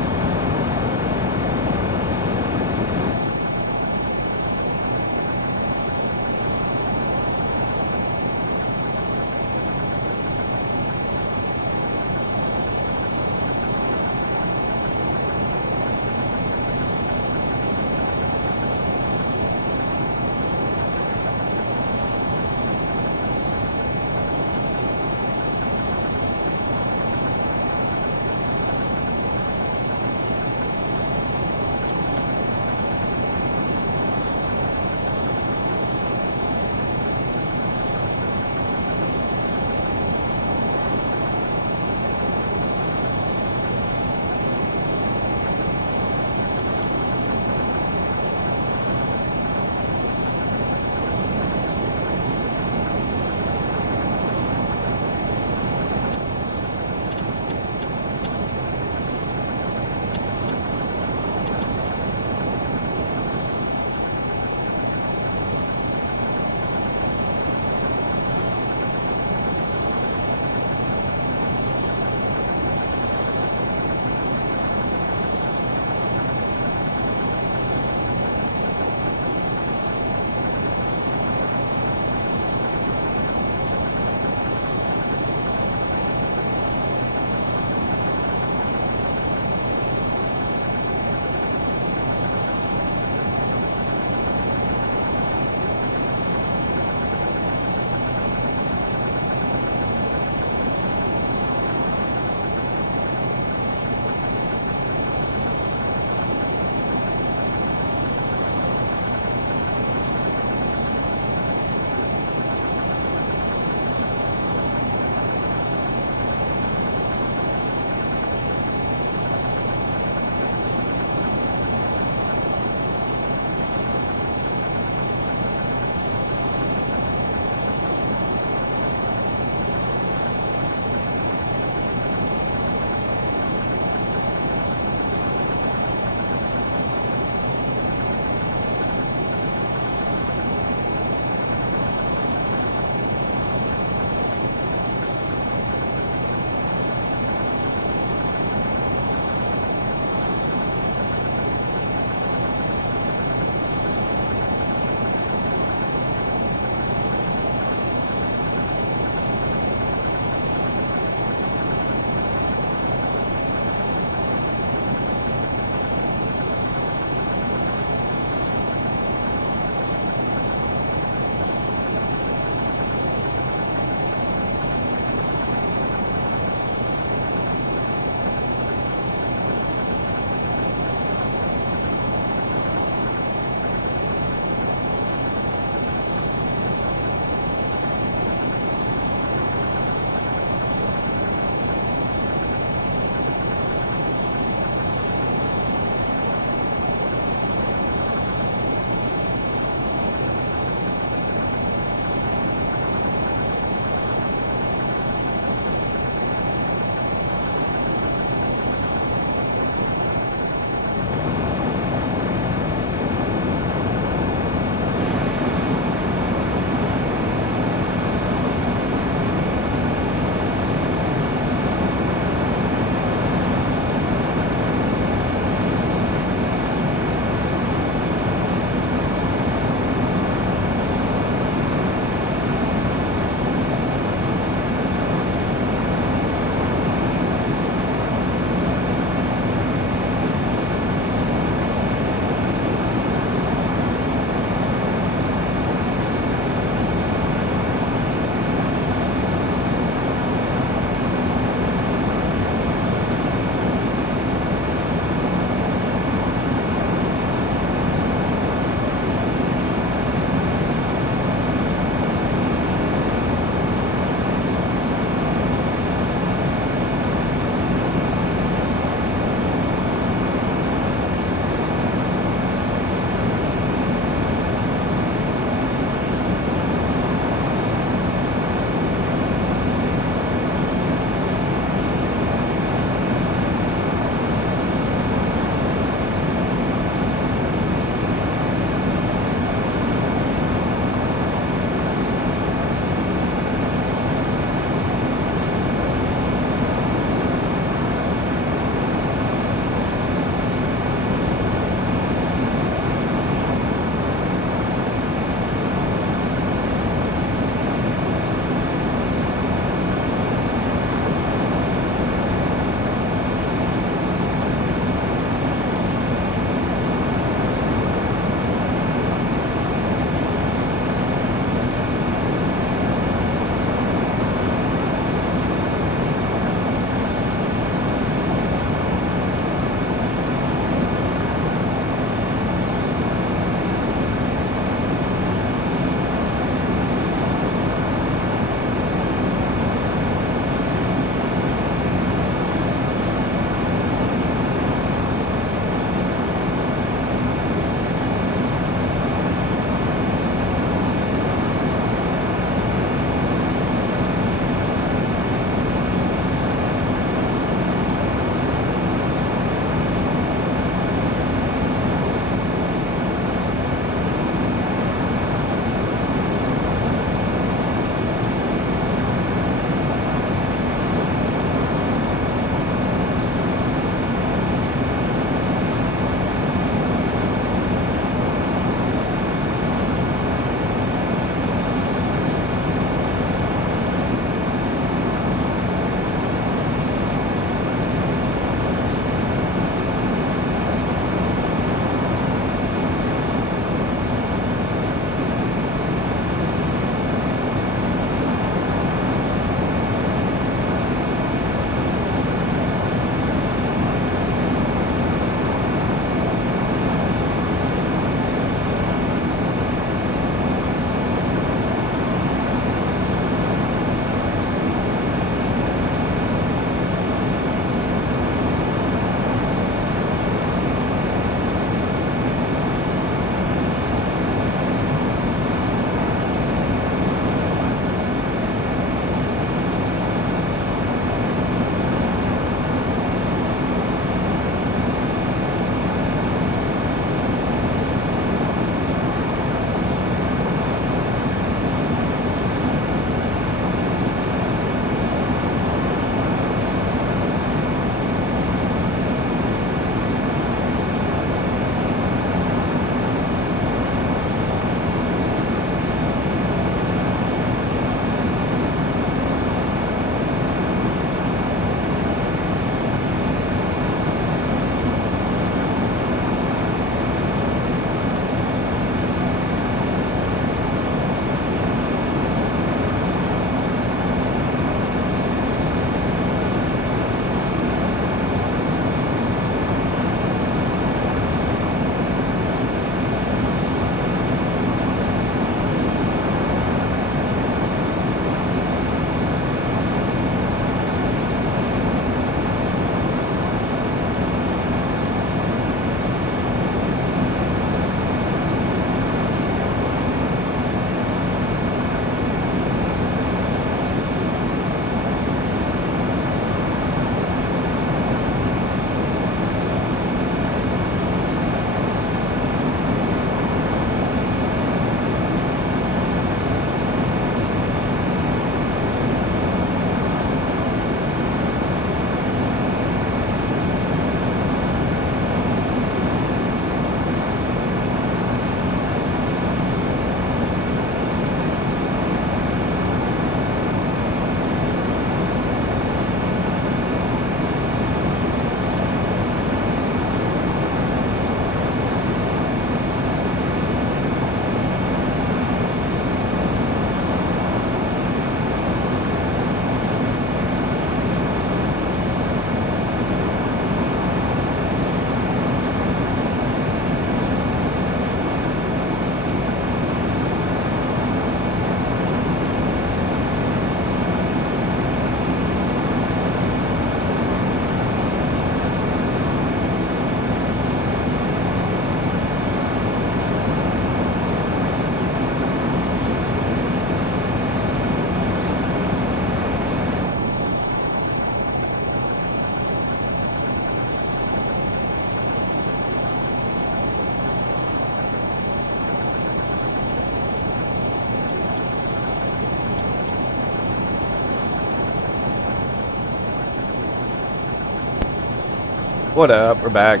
What up? We're back.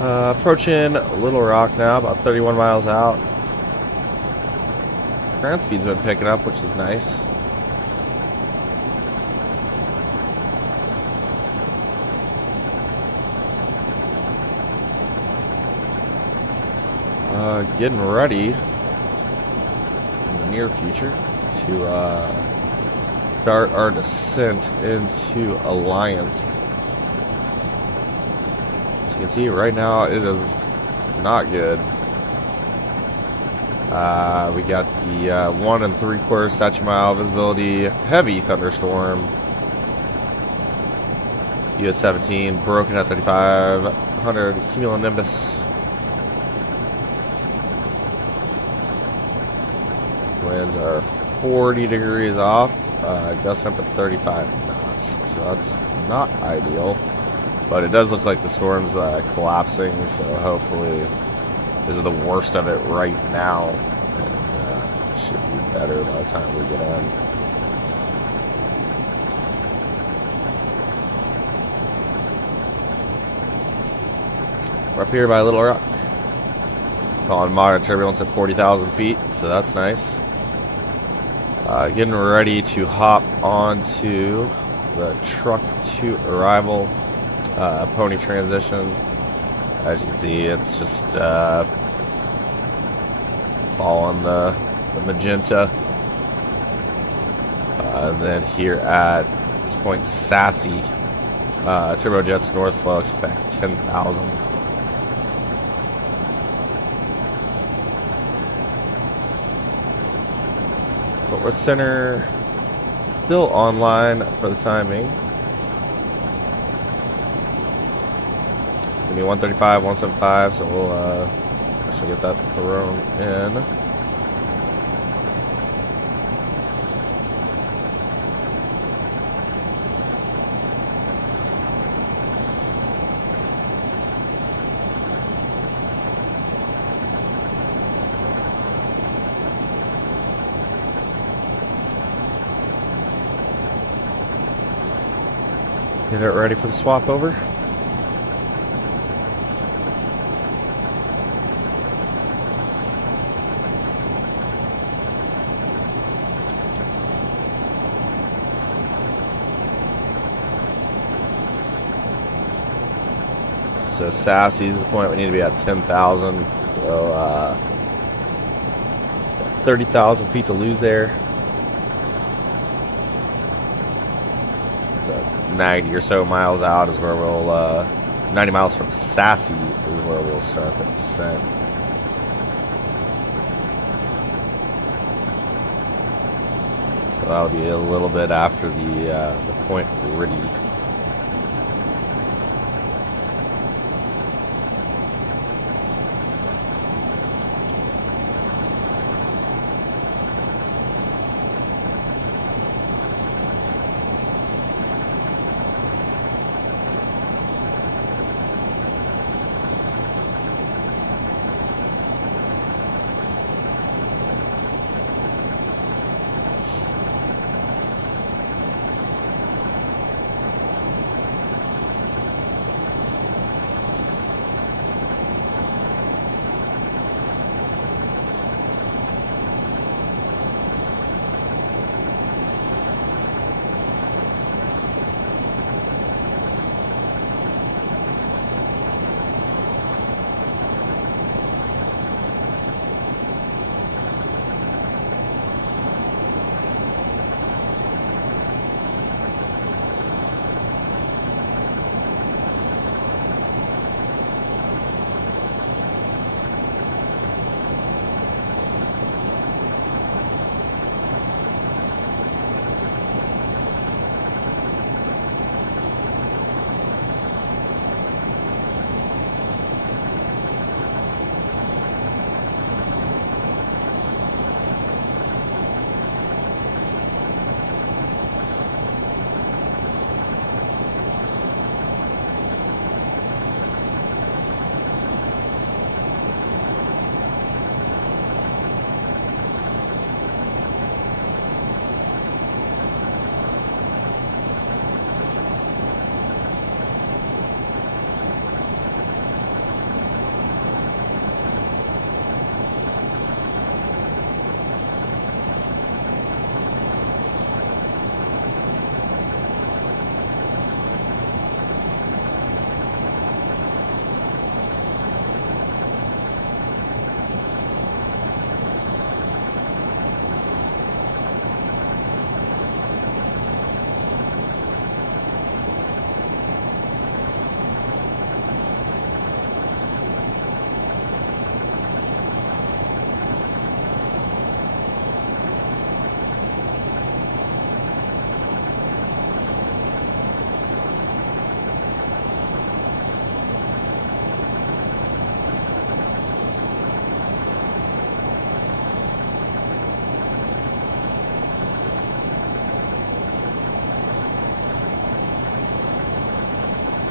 Approaching Little Rock now, about 31 miles out. Ground speed's been picking up, which is nice. Getting ready in the near future to start our descent into Alliance. As you can see right now, it is not good. We got the 1 3/4 statute mile visibility, heavy thunderstorm. US 17 broken at 3,500 cumulonimbus. Winds are 40 degrees off, gust up at 35 knots, so that's not ideal. But it does look like the storm's collapsing, so hopefully this is the worst of it right now, and should be better by the time we get in. We're up here by Little Rock. On moderate turbulence at 40,000 feet, so that's nice. Getting ready to hop onto the truck to arrival pony transition. As you can see, it's just following the magenta. And then here at this point, Sassy, turbojets north flow, expect 10,000. Fort Worth Center still online for the timing. It's gonna be 135, 175, so we'll actually get that thrown in. Get it ready for the swap over. So Sassy's the point we need to be at 10,000. So 30,000 feet to lose there. So 90 or so miles out is where we'll 90 miles from Sassy is where we'll start the descent. So that'll be a little bit after the point Riddy.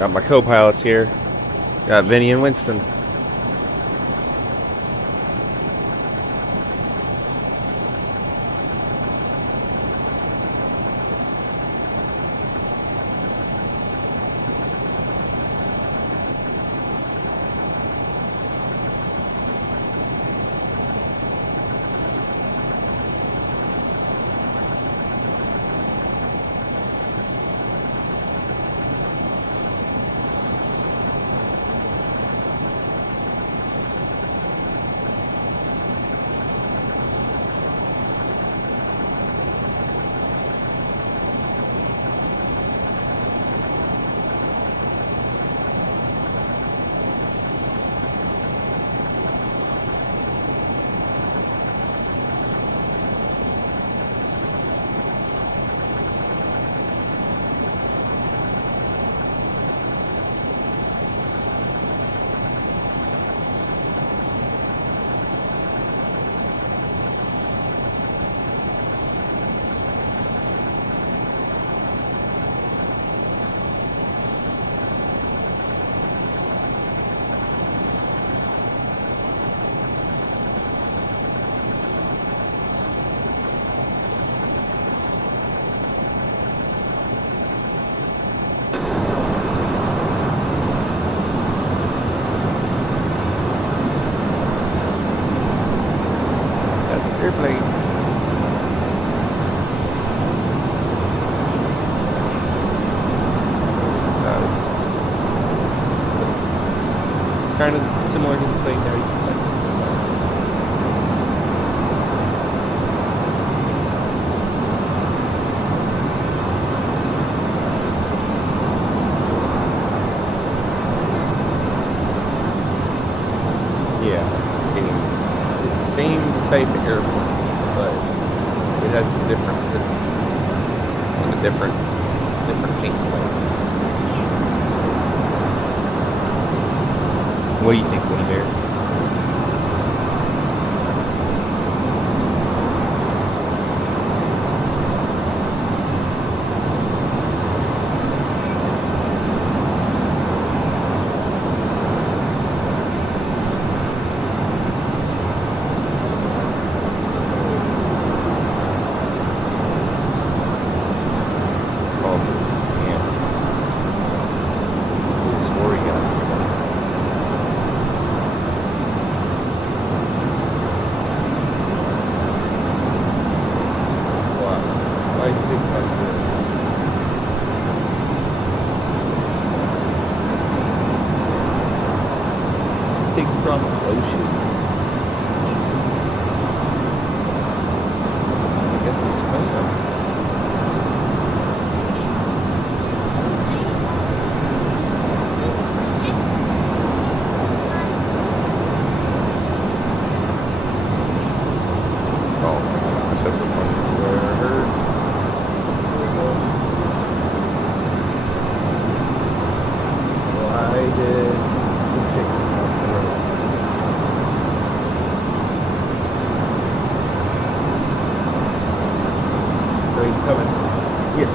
Got my co-pilots here. Got Vinny and Winston. Airplane. Kind of similar to the plane now. You can flex it. Yeah, it's the same type of airplane, but it has some different systems and a different paint plan. What do you think, Woody Bear? Across the ocean. I guess it's swim. Oh my gosh, that's the funniest story I ever heard. Why did the chicken off the road? Coming. Here.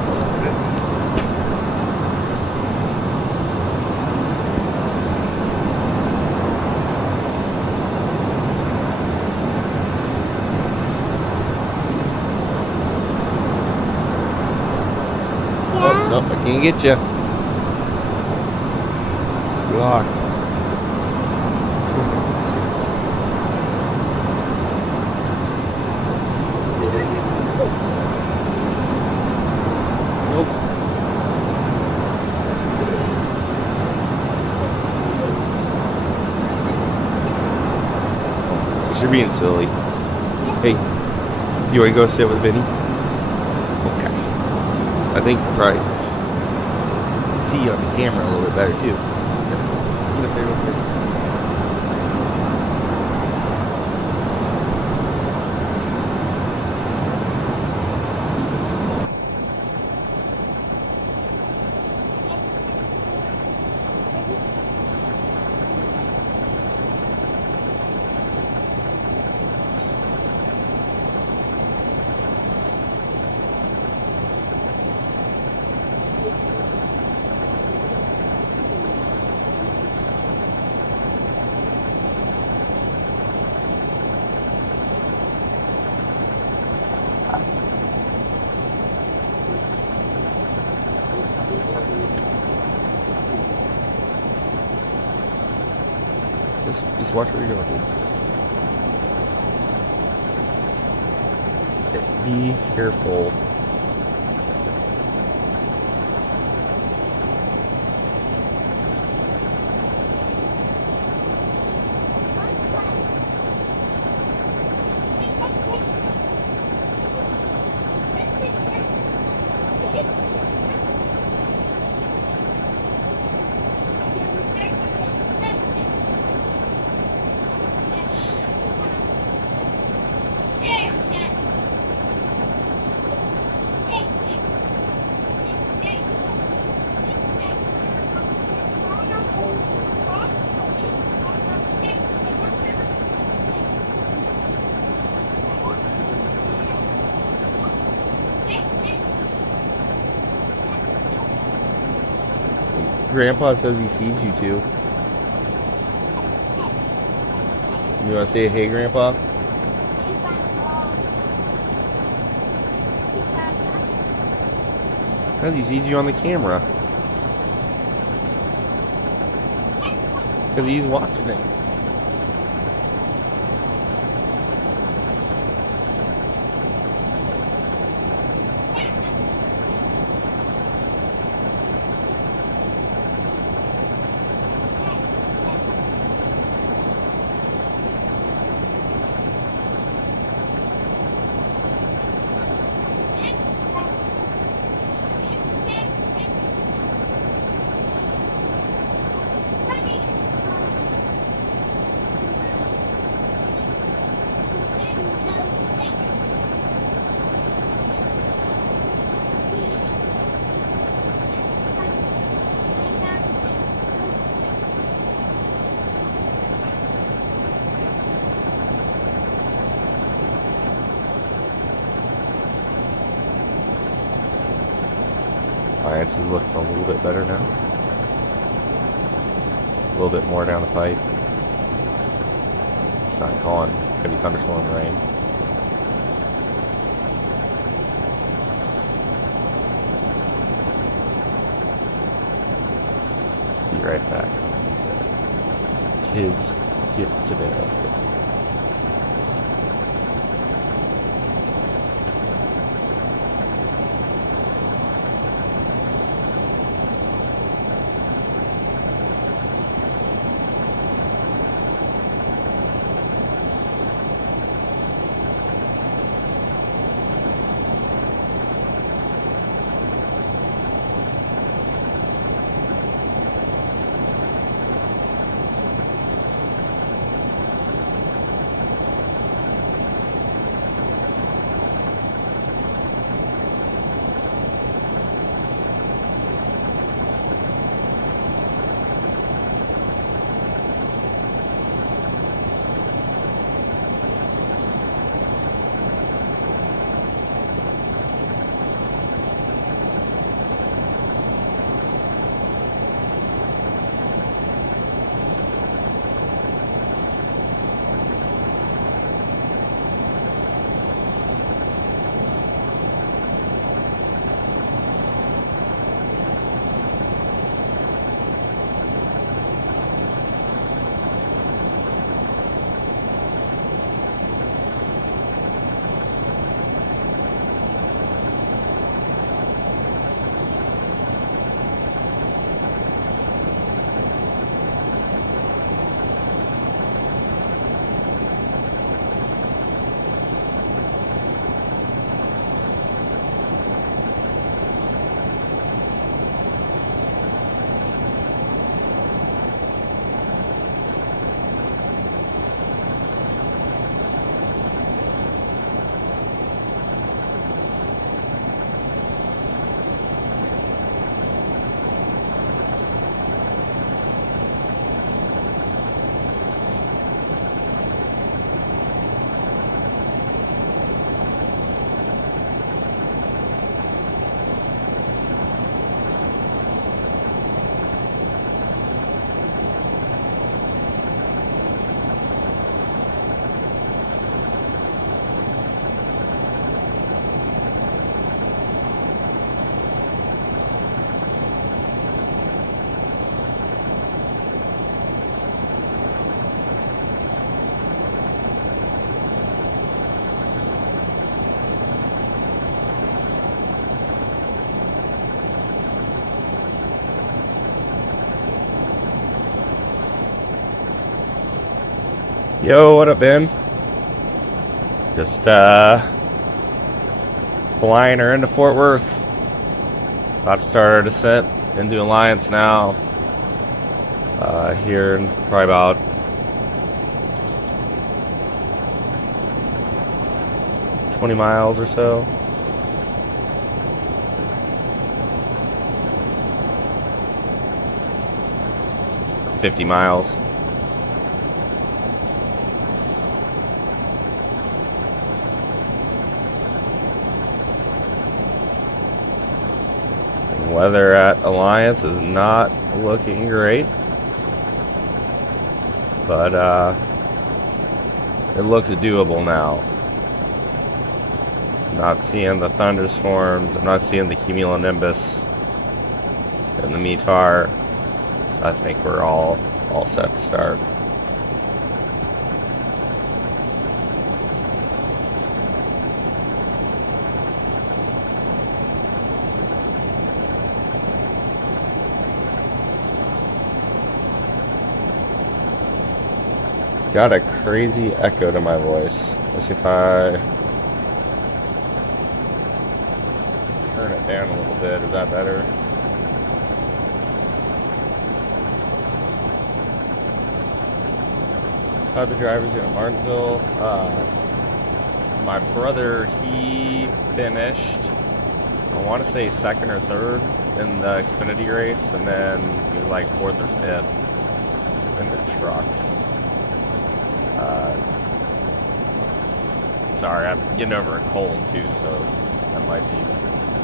Oh, nope, I can't get you. Blocked. You're being silly. Hey, you want to go sit with Vinny? Okay. I think probably see you on the camera a little bit better too. Get up there real quick. Just watch where you're going, dude. Be careful. Grandpa says he sees you too. You want to say hey, Grandpa? Because he sees you on the camera. Because he's watching it. Alliance is looking a little bit better now. A little bit more down the pipe. It's not gone. Heavy thunderstorm rain. Be right back. Kids, get to bed. Yo, what up, Ben? Just flying her into Fort Worth. About to start our descent into Alliance now. Here in probably about 20 miles or so. Or 50 miles. And weather at Alliance is not looking great. But it looks doable now. I'm not seeing the thunderstorms. I'm not seeing the cumulonimbus and the METAR. So I think we're all set to start. Got a crazy echo to my voice. Let's see if I turn it down a little bit. Is that better? How the drivers doing at Martinsville? My brother, he finished, I want to say second or third in the Xfinity race, and then he was like fourth or fifth in the trucks. Sorry, I'm getting over a cold too, so that might be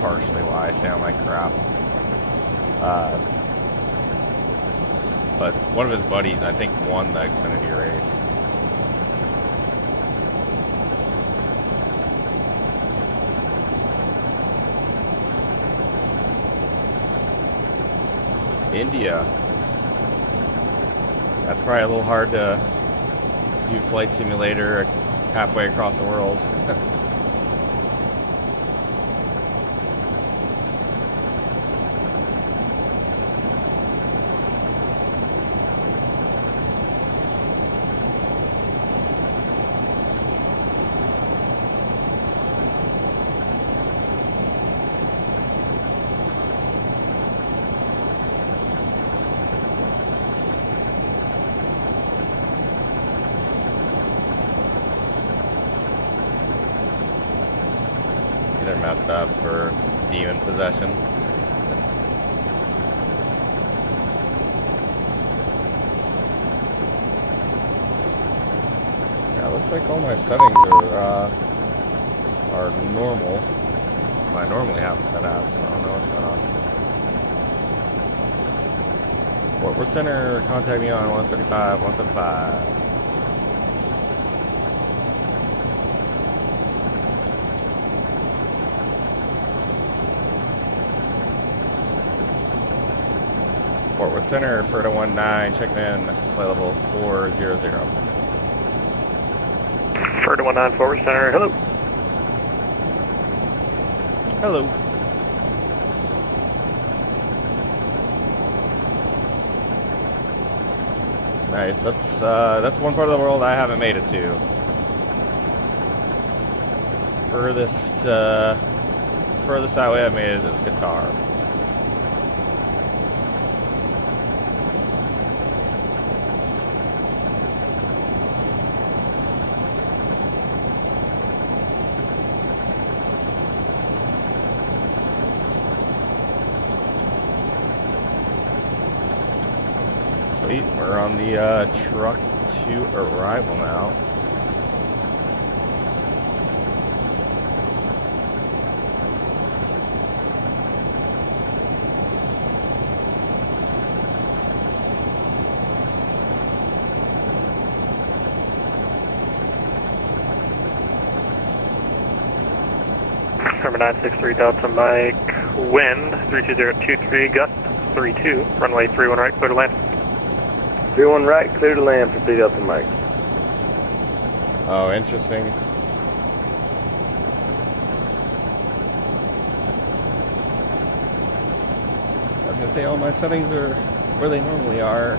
partially why I sound like crap. But one of his buddies, I think, won the Xfinity race. India. That's probably a little hard to do Flight Simulator halfway across the world. Either messed up or demon possession. Yeah, looks like all my settings are normal. Well, I normally have them set out, so I don't know what's going on. Fort Worth Center, contact me on 135, 175. Fort Worth Center, FERDA 19, checking in, flight level 400. FERDA 19, Fort Worth Center, hello. Hello. Nice. That's one part of the world I haven't made it to. Furthest that way I've made it is Qatar. Sweet, we're on the truck to arrival now. Number 963 Delta Mike, wind 32023, gust 32, runway 31 right, clear to land. 31 right, clear to land for 3 Delta Mike. Oh, interesting. I was gonna say all my settings are where they normally are.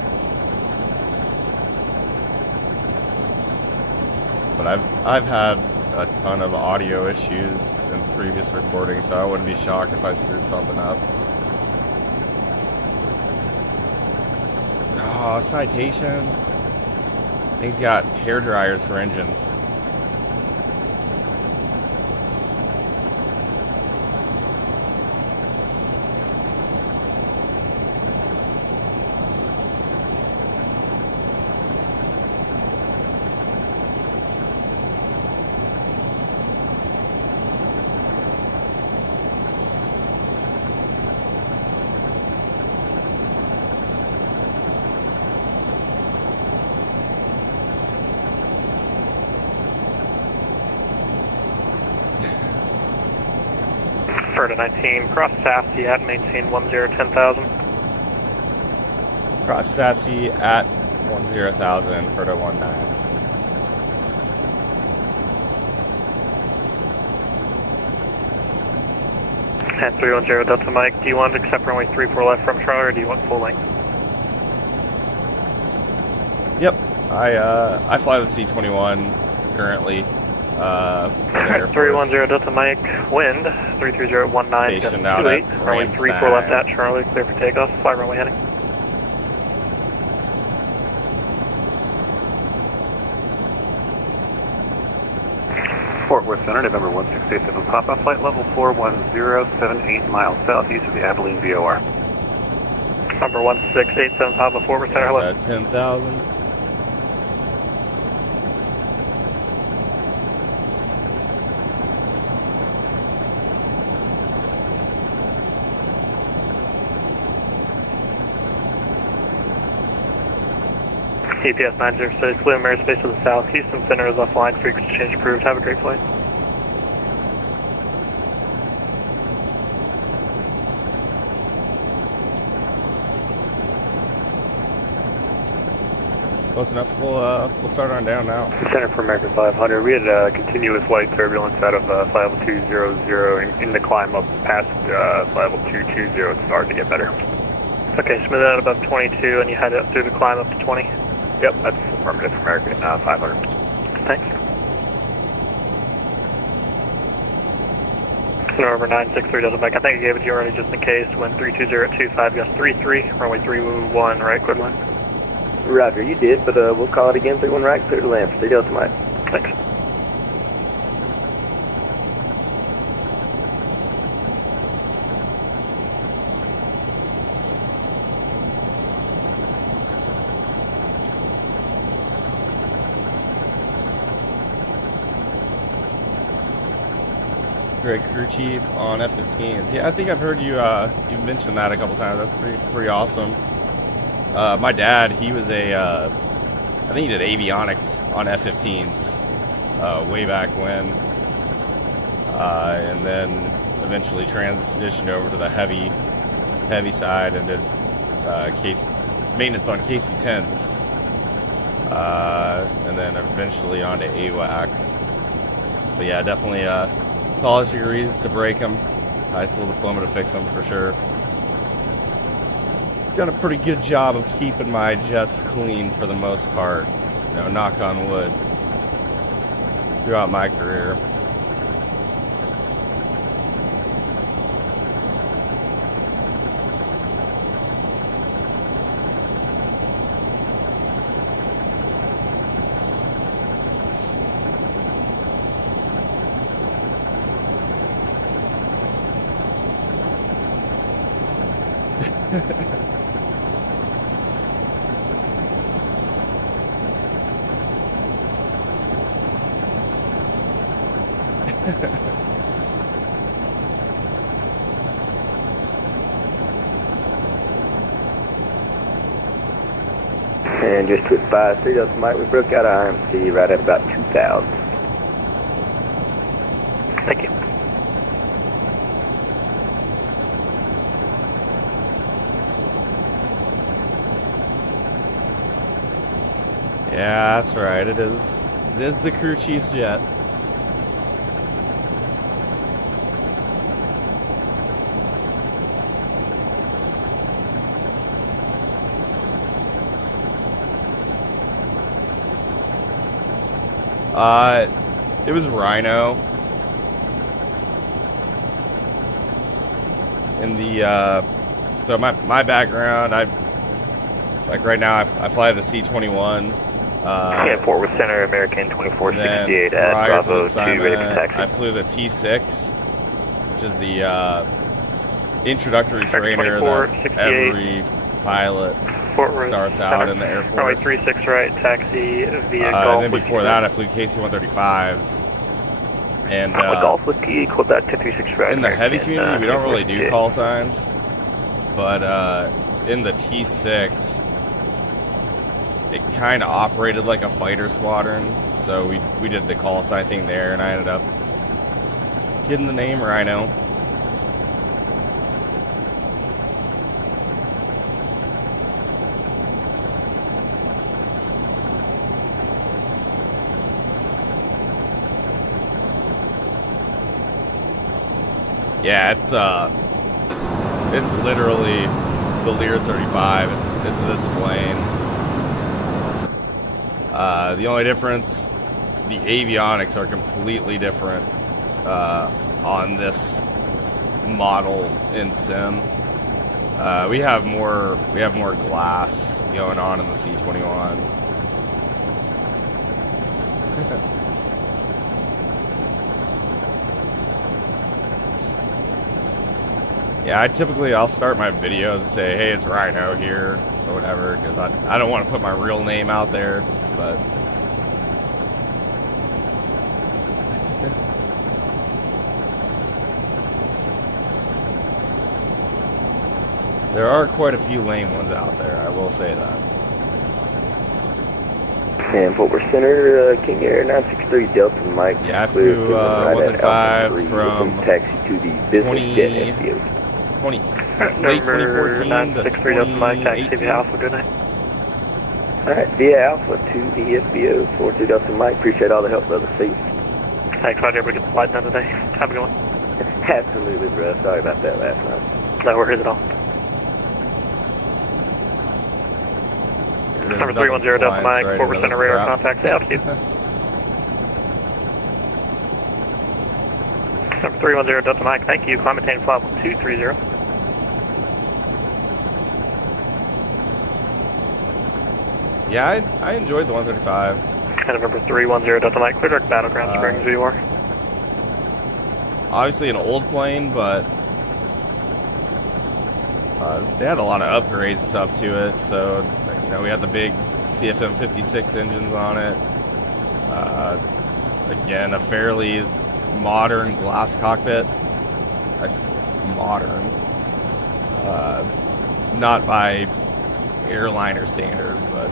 But I've had a ton of audio issues in previous recordings, so I wouldn't be shocked if I screwed something up. Oh, citation. He's got hair dryers for engines. FERDA 19, cross Sassy at maintain 1010,000. Cross Sassy at 10,000, FERDA 19. And 310 Delta Mike, do you want to accept runway 34 left from Charlie, or do you want full length? Yep, I fly the C-21 currently. Alright, 310 Delta Mike, wind 33019, Stationed out at 28, runway 34 left at Charlie, clear for takeoff, fly runway heading. Fort Worth Center, November 1687 Papa, flight level 41078 miles southeast of the Abilene VOR. Number 1687 Papa, Fort Worth Center, hello. At 10,000. EPS 906, Flysimware airspace to the south, Houston Center is offline, frequency change approved, have a great flight. Close enough. We'll start on down now. Center for American 500, we had continuous light turbulence out of flight level 200 in the climb up past flight level 220, it's starting to get better. Okay, smooth out above 22 and you head up through the climb up to 20. Yep, that's affirmative for American 500. Thanks. November 963 Delta Mike, I think I gave it to you already just in case. Wind 32025, gust 33, runway 31 right, clear line. Roger, you did, but we'll call it again. 31 right, clear to land for 3 Delta Mike. Thanks. Great crew chief on F-15s. Yeah, I think I've heard you you mentioned that a couple times. That's pretty awesome. My dad, he was I think he did avionics on F-15s way back when, and then eventually transitioned over to the heavy side and did maintenance on KC-10s, and then eventually onto AWACS. But yeah, definitely college degrees to break them, high school diploma to fix them for sure. Done a pretty good job of keeping my jets clean for the most part, you know, knock on wood, throughout my career. And just to advise, 3 Delta Mike, we broke out our IMC right at about 2,000. Thank you. Yeah, that's right. It is. It is the crew chief's jet. It was Rhino. In the so my background, like right now I fly the C-21. Yeah, Fort Worth Center, American 2468 at prior to the Bravo 2, assignment, ready for taxi. I flew the T6, which is the introductory trainer that every pilot starts out in the Air Force. Runway 36 right, taxi via Golf. And then before that, I flew KC-135s. And Golf Whiskey, quote that 1036 right. in the heavy community, we don't really do call signs, but in the T6, it kind of operated like a fighter squadron, so we did the call sign thing there, and I ended up getting the name Rhino. Yeah, it's literally the Lear 35. It's this plane. The only difference, the avionics are completely different on this model in sim. We have more glass going on in the C-21. Yeah, I'll start my videos and say, hey, it's Rhino here, or whatever, because I don't want to put my real name out there, but... There are quite a few lame ones out there, I will say that. And Fort Worth Center, King Air 963 Delta Mike. Yeah, I flew 135s from taxi to the business jet FBO. Late 2014 to 2018. Alpha, good night. Alright, via Alpha to the FBO, 42 Delta Mike. Appreciate all the help, brother. See you. Thanks, Roger. We get the flight done today. Have a good one. Absolutely, bro. Sorry about that last night. No worries at all. Number 310 Delta Mike, Fort Worth Center radar contact to altitude. Number 310 Delta Mike, thank you. Climb maintain flight 230. Yeah, I enjoyed the 135. And number 310 Delta Mike, clear direct Battleground Springs, who you are. Obviously an old plane, but they had a lot of upgrades and stuff to it. So, you know, we had the big CFM 56 engines on it. Again, a fairly modern glass cockpit. Modern. Not by airliner standards, but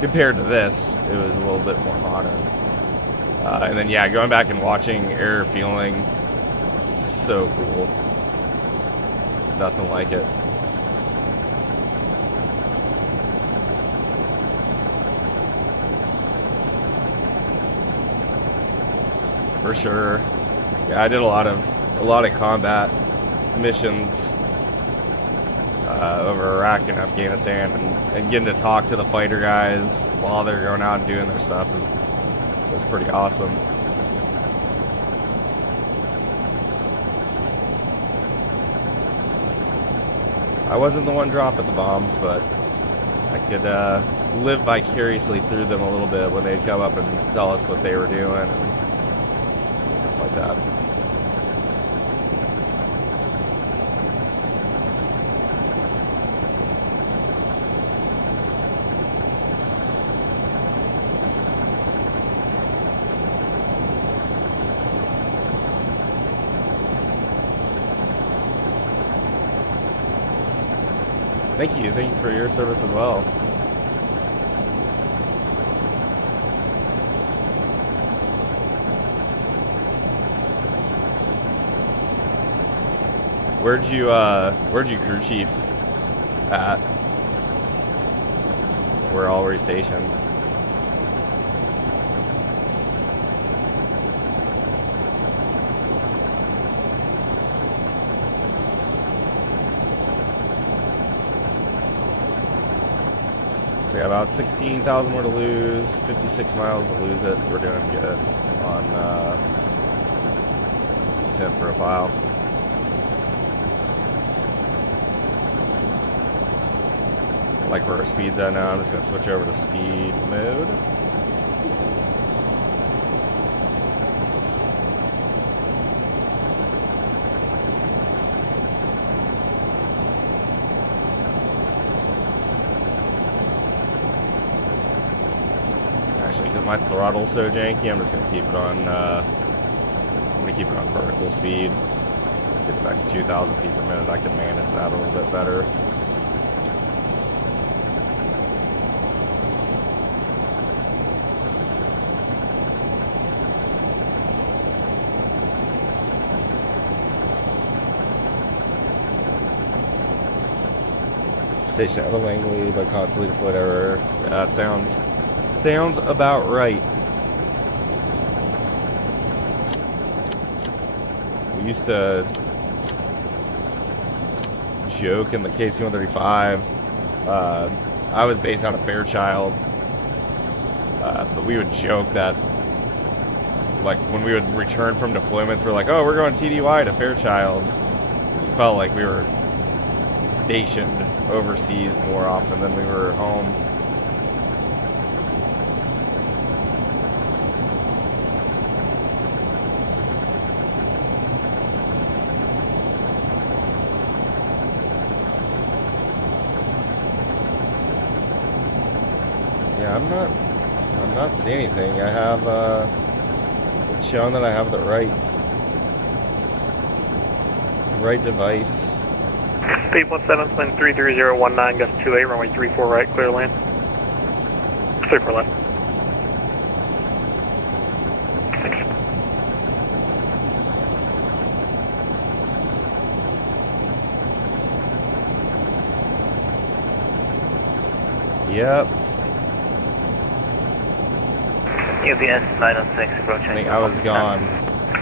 compared to this, it was a little bit more modern. And then, yeah, going back and watching air fueling, so cool. Nothing like it. For sure. Yeah, I did a lot of combat missions over Iraq and Afghanistan, and getting to talk to the fighter guys while they're going out and doing their stuff is pretty awesome. I wasn't the one dropping the bombs, but I could live vicariously through them a little bit when they'd come up and tell us what they were doing and stuff like that. Thank you for your service as well. Where'd you crew chief at? Where all were you stationed? We got about 16,000 more to lose, 56 miles to lose it. We're doing good on descent profile. I like where our speed's at now. I'm just going to switch over to speed mode. Actually, because my throttle's so janky, I'm just going to keep it on. I'm going to keep it on vertical speed. Get it back to 2,000 feet per minute. I can manage that a little bit better. Station out of Langley, but constantly deployed error. Yeah, that sounds about right. We used to joke in the KC-135. I was based out of Fairchild, but we would joke that, like, when we would return from deployments, we're like, "Oh, we're going TDY to Fairchild." We felt like we were stationed overseas more often than we were home. Yeah, I'm not seeing anything. I have it's showing that I have the right device. Speed 17, plane 33019, gust 28, runway 34 right, clear land. 34 left. Thanks. Yep. UBS 906, approaching. I think I was gone.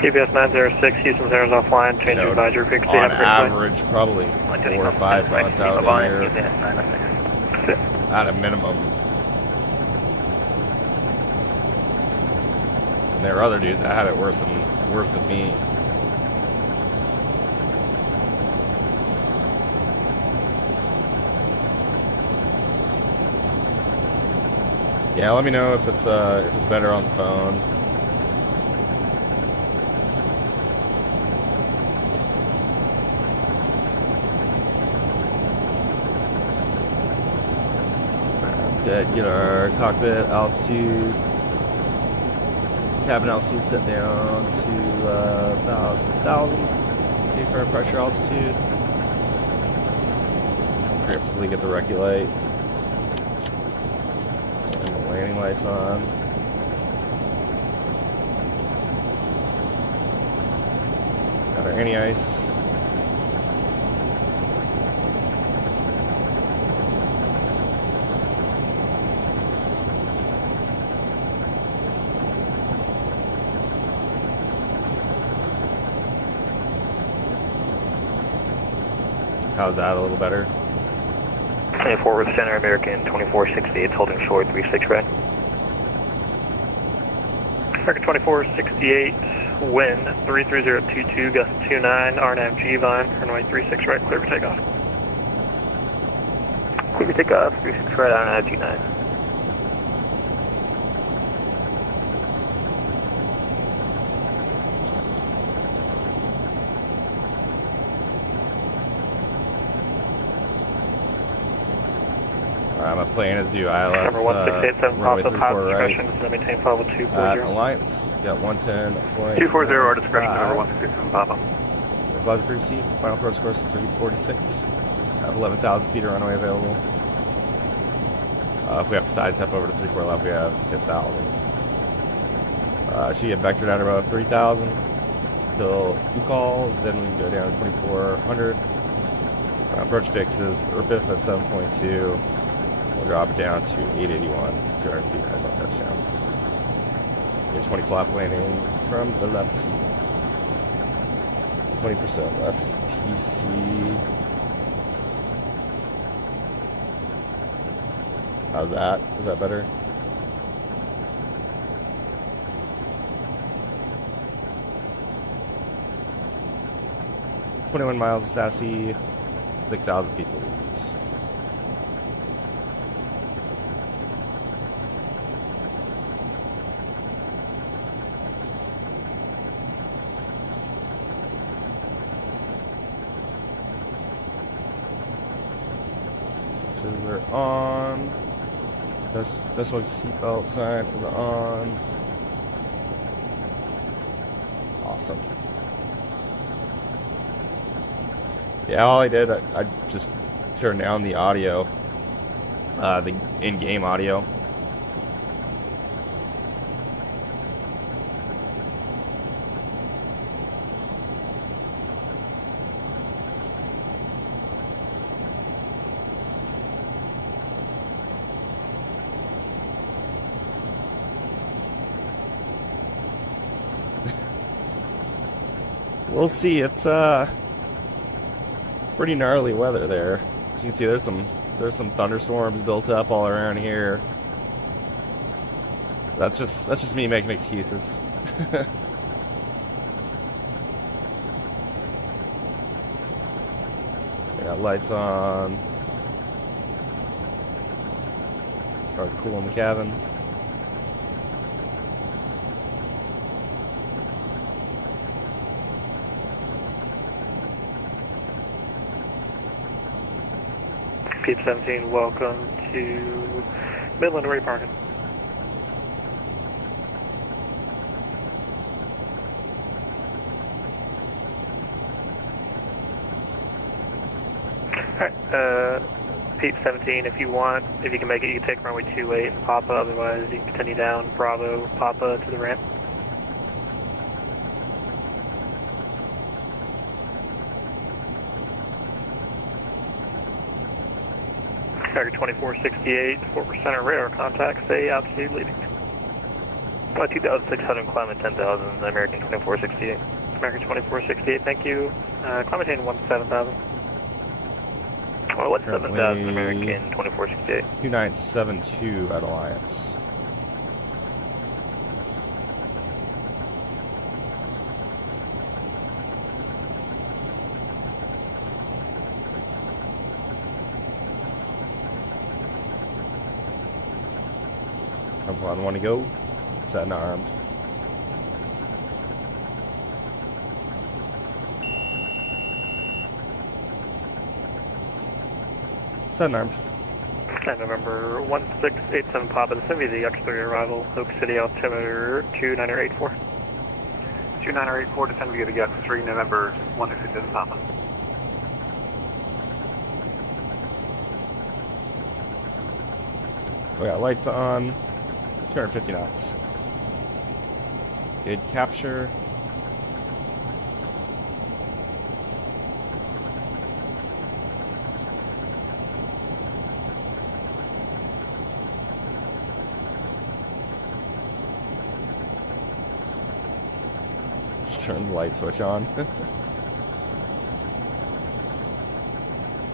UBS 906, Houston Zero's offline, change of advisory frequency. On average, probably 4 or 5 months out of the year. UBS 906. At a minimum. And there are other dudes that had it worse than me. Yeah, let me know if it's better on the phone. Get our cockpit altitude, cabin altitude set down to about 1,000 feet for pressure altitude. Just preemptively get the recce light and the landing lights on. Got our anti-ice. How's that? A little better? 24 with center, American 2468, holding short, 36 right. American 2468, wind 33022, gust 29, RNAV G line, runway 36 right, clear for takeoff. Clear for takeoff, 36 right, RNAV G9. My plan is to do ILS Number 1687, runway positive 34 right. discretion, is to maintain level 240. Alliance, got 110. 240, our discretion, number 167, Papa. Closet crew seat, final approach course is 346. I have 11,000 feet of runway available. If we have to sidestep over to 34 left, we have 10,000. Should get vector down to about 3,000 till you call, then we can go down to 2,400. Approach fixes, RPIF at 7.2. We'll drop it down to 881, 200 feet, right above touchdown. Get 20 flap landing from the left seat. 20% less PC. How's that? Is that better? $21 miles of sassy, 6,000 people lose. Switches are on. This one's seatbelt sign is on. Awesome. Yeah, all I did, I just turned down the audio, the in-game audio. We'll see. It's pretty gnarly weather there. As you can see, there's some thunderstorms built up all around here. That's just me making excuses. We got lights on. Start cooling the cabin. Peep 17, welcome to Midland. Where are you parking? Alright, Peep 17, if you want, if you can make it, you can take runway 28 and Papa, otherwise you can continue down Bravo, Papa to the ramp. American 2468, Fort Center radar contact, say altitude leaving. 2,600, climb at 10,000, American 2468. American 2468, thank you. Climb attain 17,000. Oh, 17,000, American 2468. 2972 at Alliance. Come on, want to go? Set and armed. Set and armed. And November 1687 Papa, this is going to be the X3 arrival, Oak City altimeter 2984. 2984, descend via the X3, November 1687 Papa. We got lights on. 250 knots. Good capture. Turns light switch on.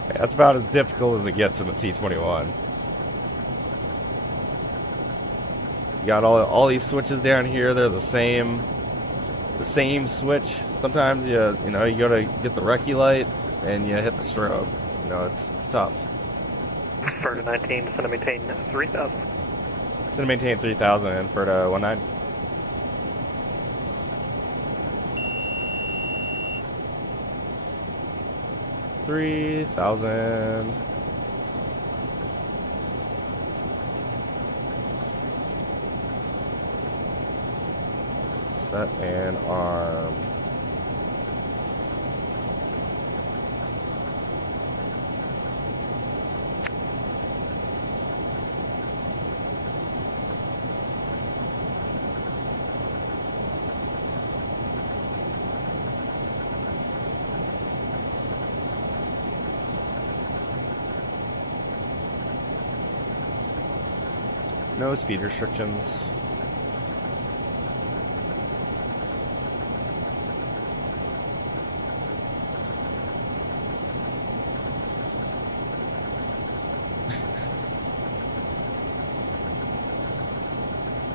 That's about as difficult as it gets in the C-21. You got all these switches down here. They're the same switch. Sometimes you gotta get the recce light and you hit the strobe. You know, it's tough. FERDA 19, descend to maintain 3,000. Descend to maintain 3,000 and FERDA 19. 3,000. Set and armed. No speed restrictions.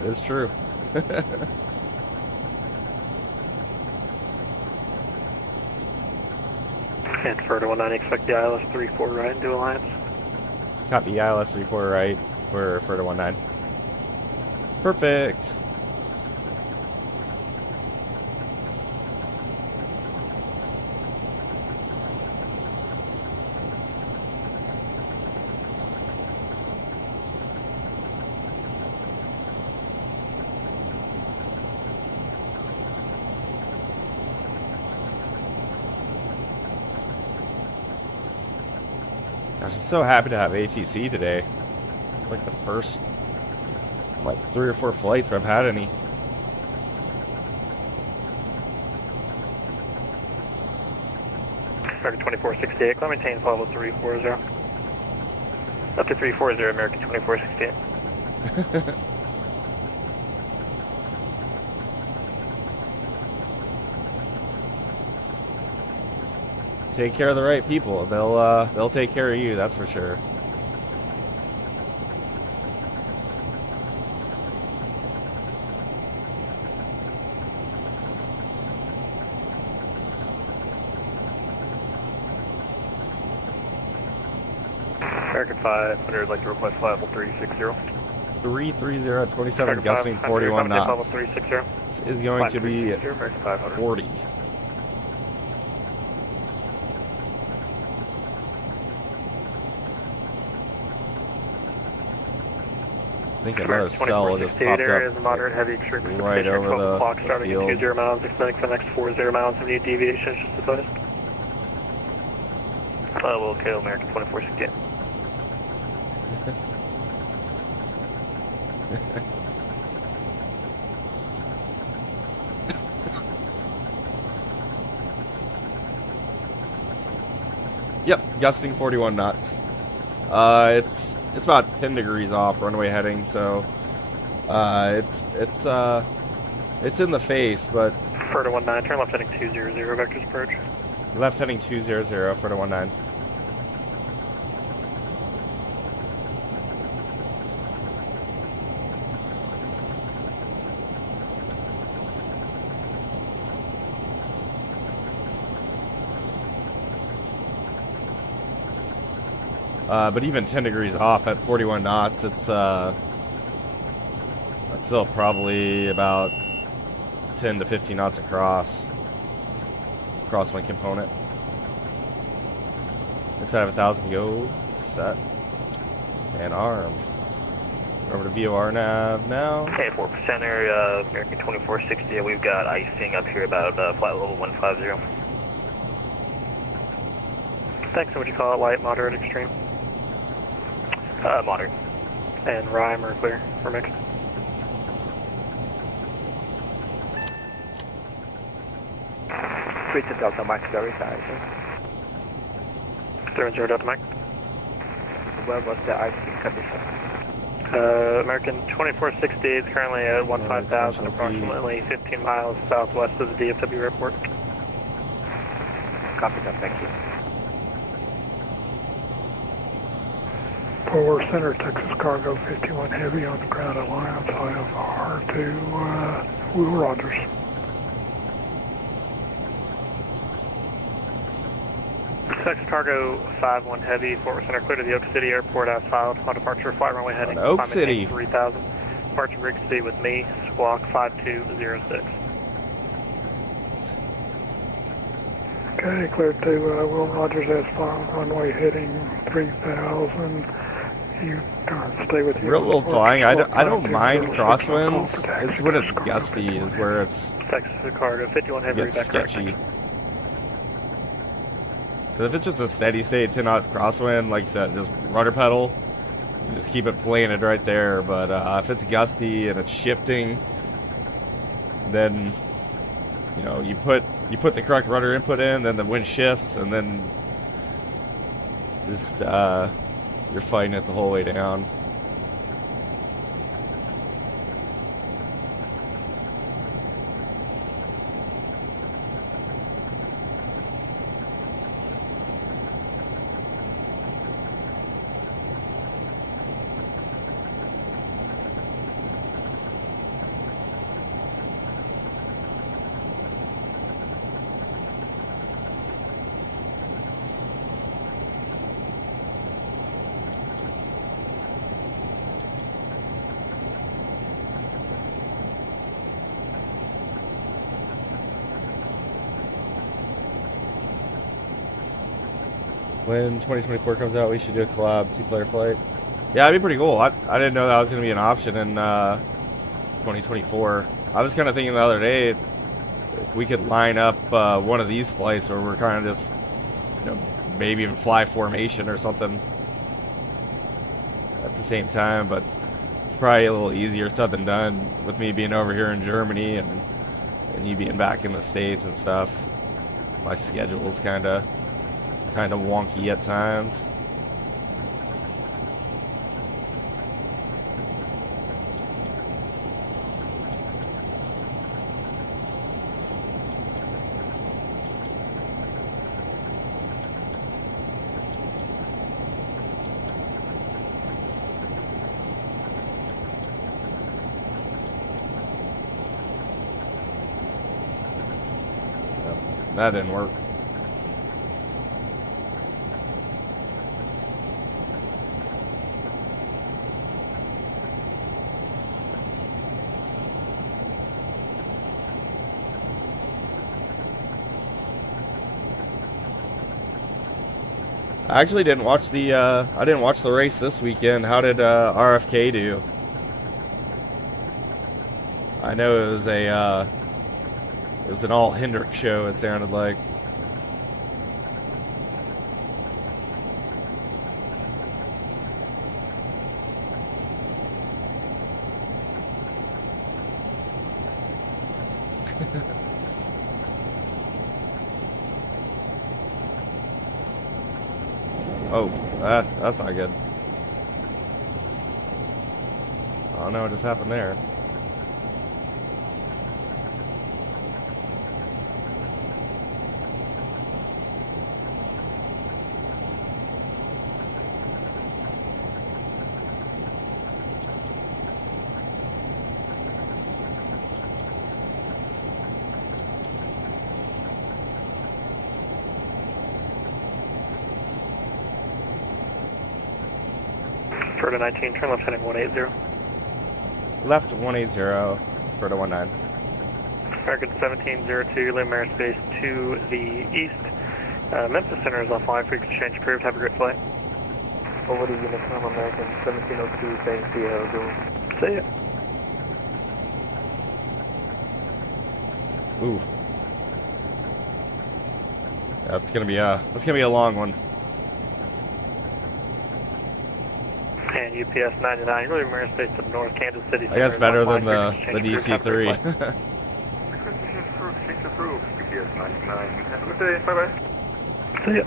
It is true. And FERDA 19, expect the ILS 34 right into Alliance. Copy ILS 34 right for FERDA 19. Perfect. Gosh, I'm so happy to have ATC today. Like the first, 3 or 4 flights where I've had any. American 2468, climb maintain level 340. Up to 340, American 2468. Take care of the right people. They'll take care of you, that's for sure. American 500, I'd like to request flight level 360. 330 at 27, gusting 41 knots. Level 360. This is going to be at 40. I think another cell just popped up moderate heavy extreme right over the starting field. at 20 miles, extending for the next 40 miles of new deviation, just advised. We'll kill American 2468. Yep, gusting 41 knots. It's about 10 degrees off runway heading, so it's in the face, but FERDA 19, turn left heading 200, vectors approach. left heading 200 FERDA 19. But even 10 degrees off at 41 knots, that's still probably about 10 to 15 knots across crosswind component. Inside of 1,000, go, set, and armed. Over to VOR nav now. Okay, 4%er, American 2460, we've got icing up here about flight level 150. Thanks, and would you call it light, moderate, extreme? Moderate. And rhyme or clear or mixed? Switch to Delta Mike, verify. 30 Delta Mike. What was the icing condition? American 2460 is currently at 15,000, approximately 15 miles southwest of the DFW airport. Copy that, thank you. For Center Texas Cargo 51 Heavy on the ground Alliance IFR to Will Rogers. Texas Cargo 51 Heavy, Fort Center clear to the Oak City Airport as filed. On departure, flight runway heading Oak City 3000. Departure Rig City with me, squawk 5206. Okay, cleared to Will Rogers as filed, runway heading 3000. You stay with you. Real little flying. I don't mind crosswinds. It's when it's gusty is where it's Texas Cargo 51 Heavy. gets sketchy. Because if it's just a steady state 10 knots crosswind, like you said, just rudder pedal, you just keep it planted right there. But if it's gusty and it's shifting, then you put the correct rudder input in, then the wind shifts, and then just you're fighting it the whole way down. When 2024 comes out, we should do a collab 2-player flight. Yeah, that'd be pretty cool. I didn't know that was going to be an option in 2024. I was kind of thinking the other day if we could line up one of these flights where we're kind of just, you know, maybe even fly formation or something at the same time, but it's probably a little easier said than done with me being over here in Germany and you being back in the States and stuff. My schedule's kind of wonky at times. That didn't work. I actually didn't watch the race this weekend. How did RFK do? I know it was an all Hendrick show, it sounded like. Oh, that's not good. I don't know what just happened there. FERDA 19, turn left heading 180. Left 180, FERDA 19. American 1702, Lima airspace to the east. Memphis Center is offline, frequency change approved, have a great flight. Over to Uniform American 1702, thanks, see how it goes. See ya. Ooh. That's gonna be a long one. And UPS 99, really airspace to the north, Kansas City. I guess better than the DC-3. Frequency change approved, UPS 99. Have a good day, bye-bye. See ya.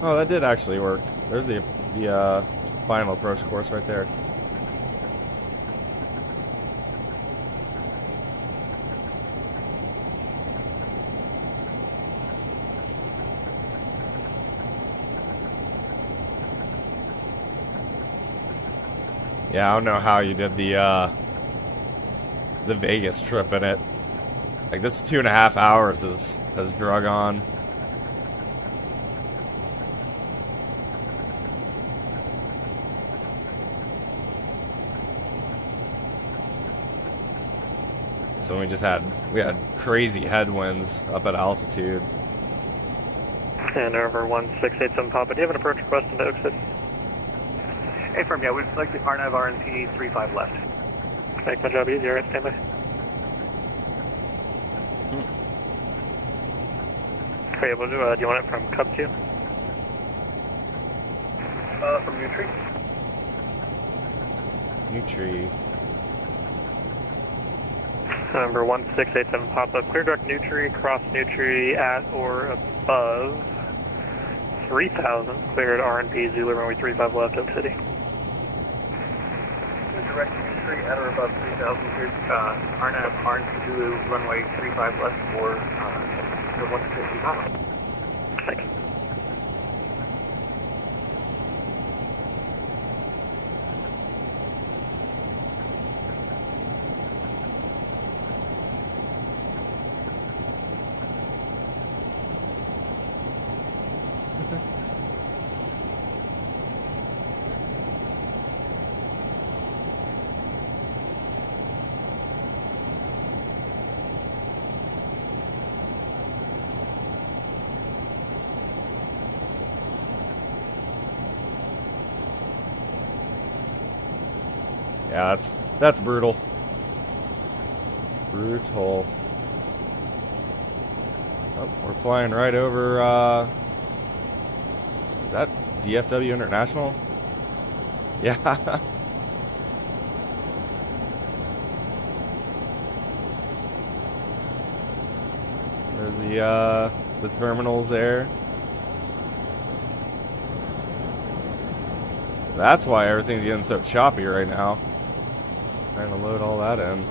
Oh, that did actually work. There's the final approach course right there. Yeah, I don't know how you did the Vegas trip in it. Like, this 2.5 hours has drug on. So we had crazy headwinds up at altitude. And over 1687 Papa, do you have an approach request into Oak City? Hey, firm, yeah, we'd like the RNAV RNP 35 left. Make my job easier, right? Stand by. Okay, we'll do you want it from Cub 2? From Nutri. Nutri. Number 1687 Papa, clear direct Nutri, cross Nutri at or above 3000, cleared RNP Zulu runway 35 left, Oak City. Direct Nutri at or above 3000, cleared RNAV RNP Zulu runway 35 left for the 150 Papa. Thanks. Yeah, that's brutal. Brutal. Oh, we're flying right over, is that DFW International? Yeah. There's the terminals there. That's why everything's getting so choppy right now. Trying to load all that in.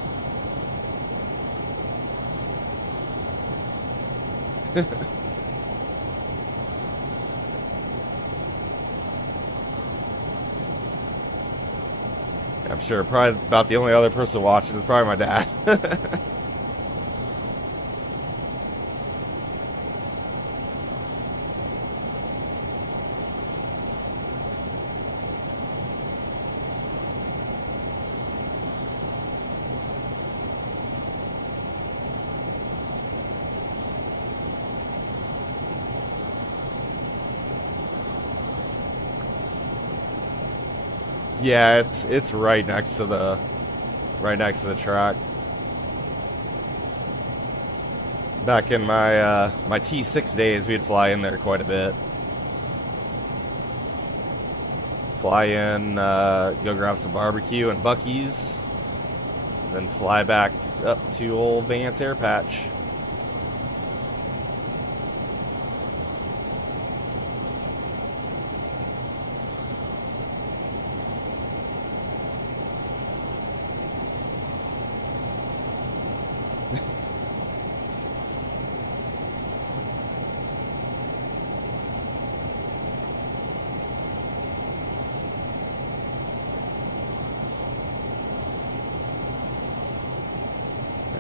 I'm sure probably about the only other person watching is probably my dad. Yeah, it's right next to the track. Back in my my T6 days, we'd fly in there quite a bit. Fly in, go grab some barbecue and Buc-ee's, then fly back up to old Vance Air Patch.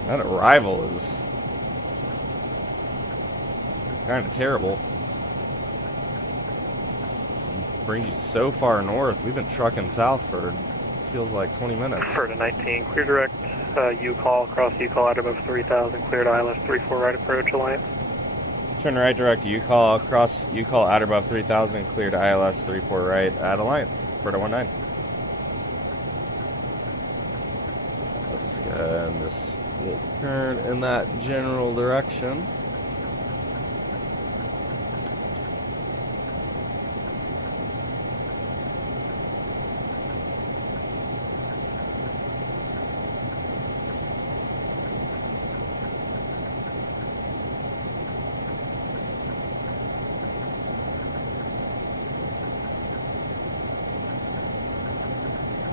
That arrival is kind of terrible. Brings you so far north. We've been trucking south for, feels like 20 minutes. FERDA 19, clear direct, U-call, cross U-call out above 3000, cleared ILS 34 right approach, Alliance. Turn right direct, U-call, cross U-call out above 3000, cleared ILS 34 right at Alliance, FERDA 19. Let's go ahead and just turn in that general direction.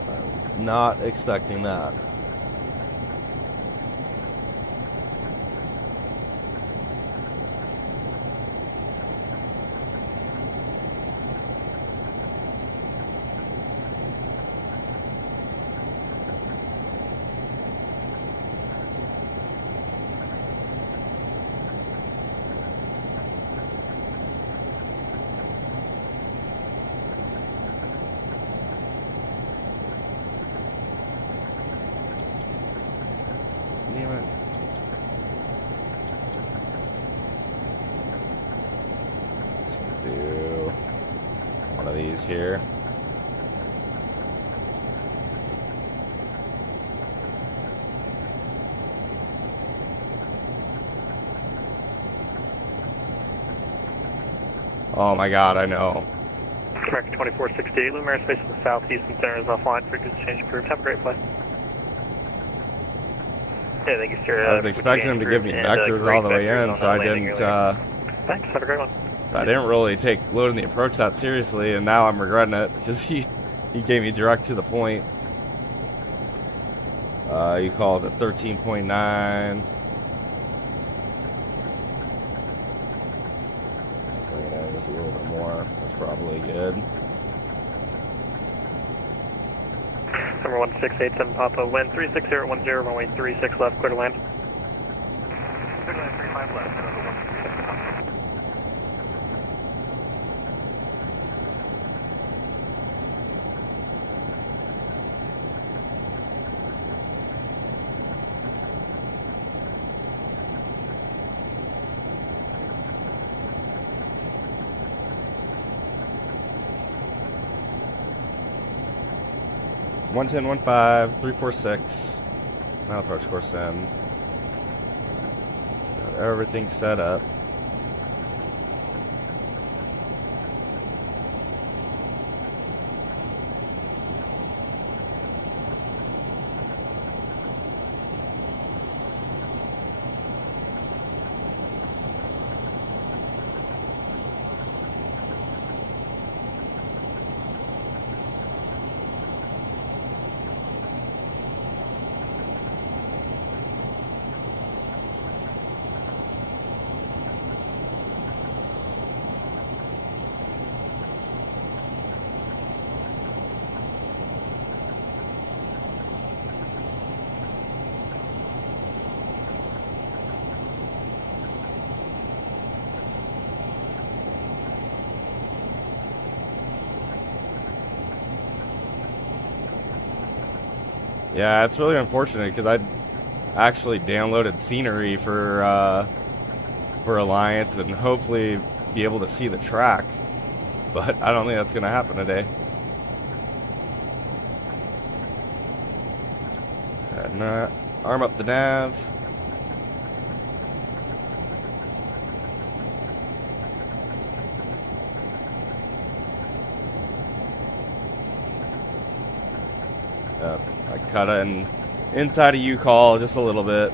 I was not expecting that. Damn it. Just gonna do one of these here. Oh my god, I know. American 2468, Lumiere space to the southeastern center is offline. Frequency change approved. Have a great flight. Yeah, thank you, sir. I was expecting him to give me vectors all the way in, so I didn't. Thanks. Have a great one. I didn't really take loading the approach that seriously, and now I'm regretting it because he gave me direct to the point. He calls at 13.9. Bring it in just a little bit more. That's probably good. Number 1687 Papa, wind 36010, runway 36 left, clear to land. Clear to land, 35 left. 110.15, 346. Now approach course in. Got everything set up. Yeah, it's really unfortunate because I actually downloaded scenery for Alliance and hopefully be able to see the track, but I don't think that's going to happen today. And arm up the nav. I cut in inside a U-call just a little bit.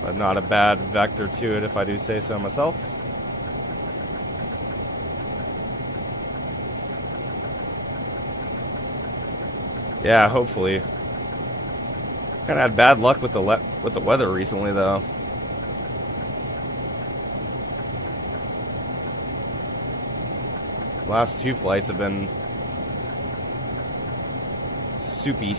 But not a bad vector to it if I do say so myself. Yeah, hopefully. Kind of had bad luck with the weather recently though. Last two flights have been soupy.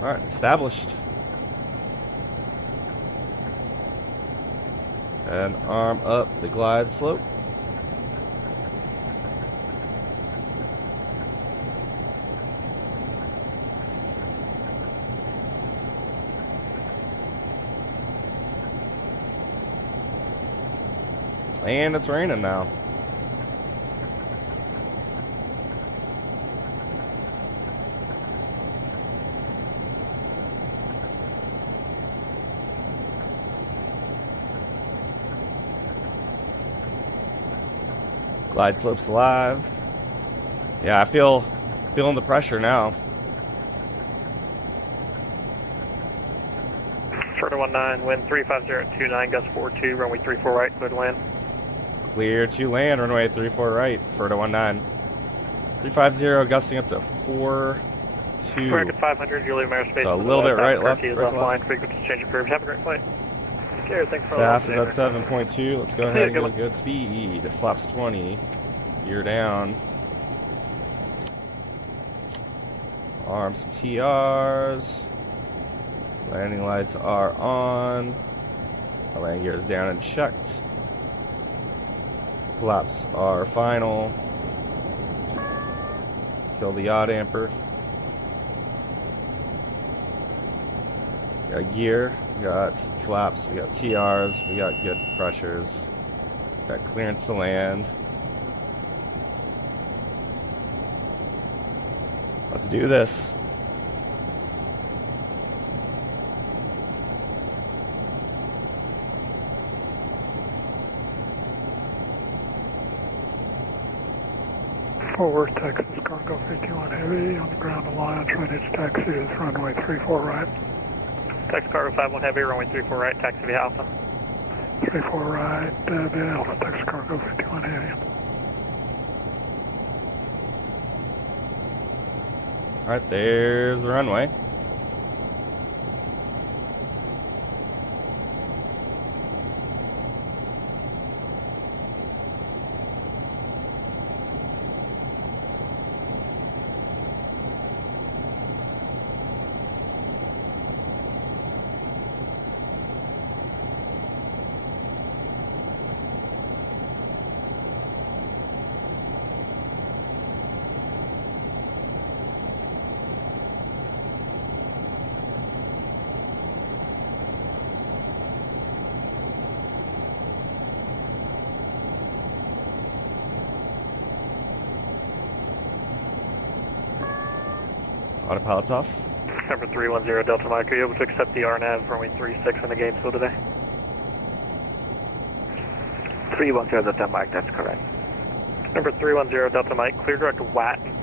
Alright, established. And arm up the glide slope. And it's raining now. Glide slope's alive. Yeah, feeling the pressure now. FERDA 19, wind 35029, gust 42, runway 34 right, clear to land. Clear to land, runway 34 right, FERDA 19. 350, gusting up to 42. American 500, Julia Aerospace. So a little bit right, left, is right to offline, left. frequency change approved. Have a great flight. Okay, thanks for FAF is at 7.2. Let's go ahead and good go one. good speed. Flaps 20. Gear down. Arm some TRs. Landing lights are on. The landing gear is down and checked. Flaps are final. Kill the yaw damper. Got gear, we got flaps, we got TRs, we got good pressures. Got clearance to land. Let's do this. Fort Worth, Texas, cargo 51 heavy on the ground Alliance, ready to taxi is runway 34 right. Texas cargo 51 heavy, runway 34 right, taxi via Alpha. 34 right, via Alpha, Texas cargo 51 heavy. Alright, there's the runway. Autopilot's off. Number 310 Delta Mike, are you able to accept the RNAV runway 36 in the Gainesville today? 310 Delta Mike, that's correct. Number 310 Delta Mike, clear direct to Watton.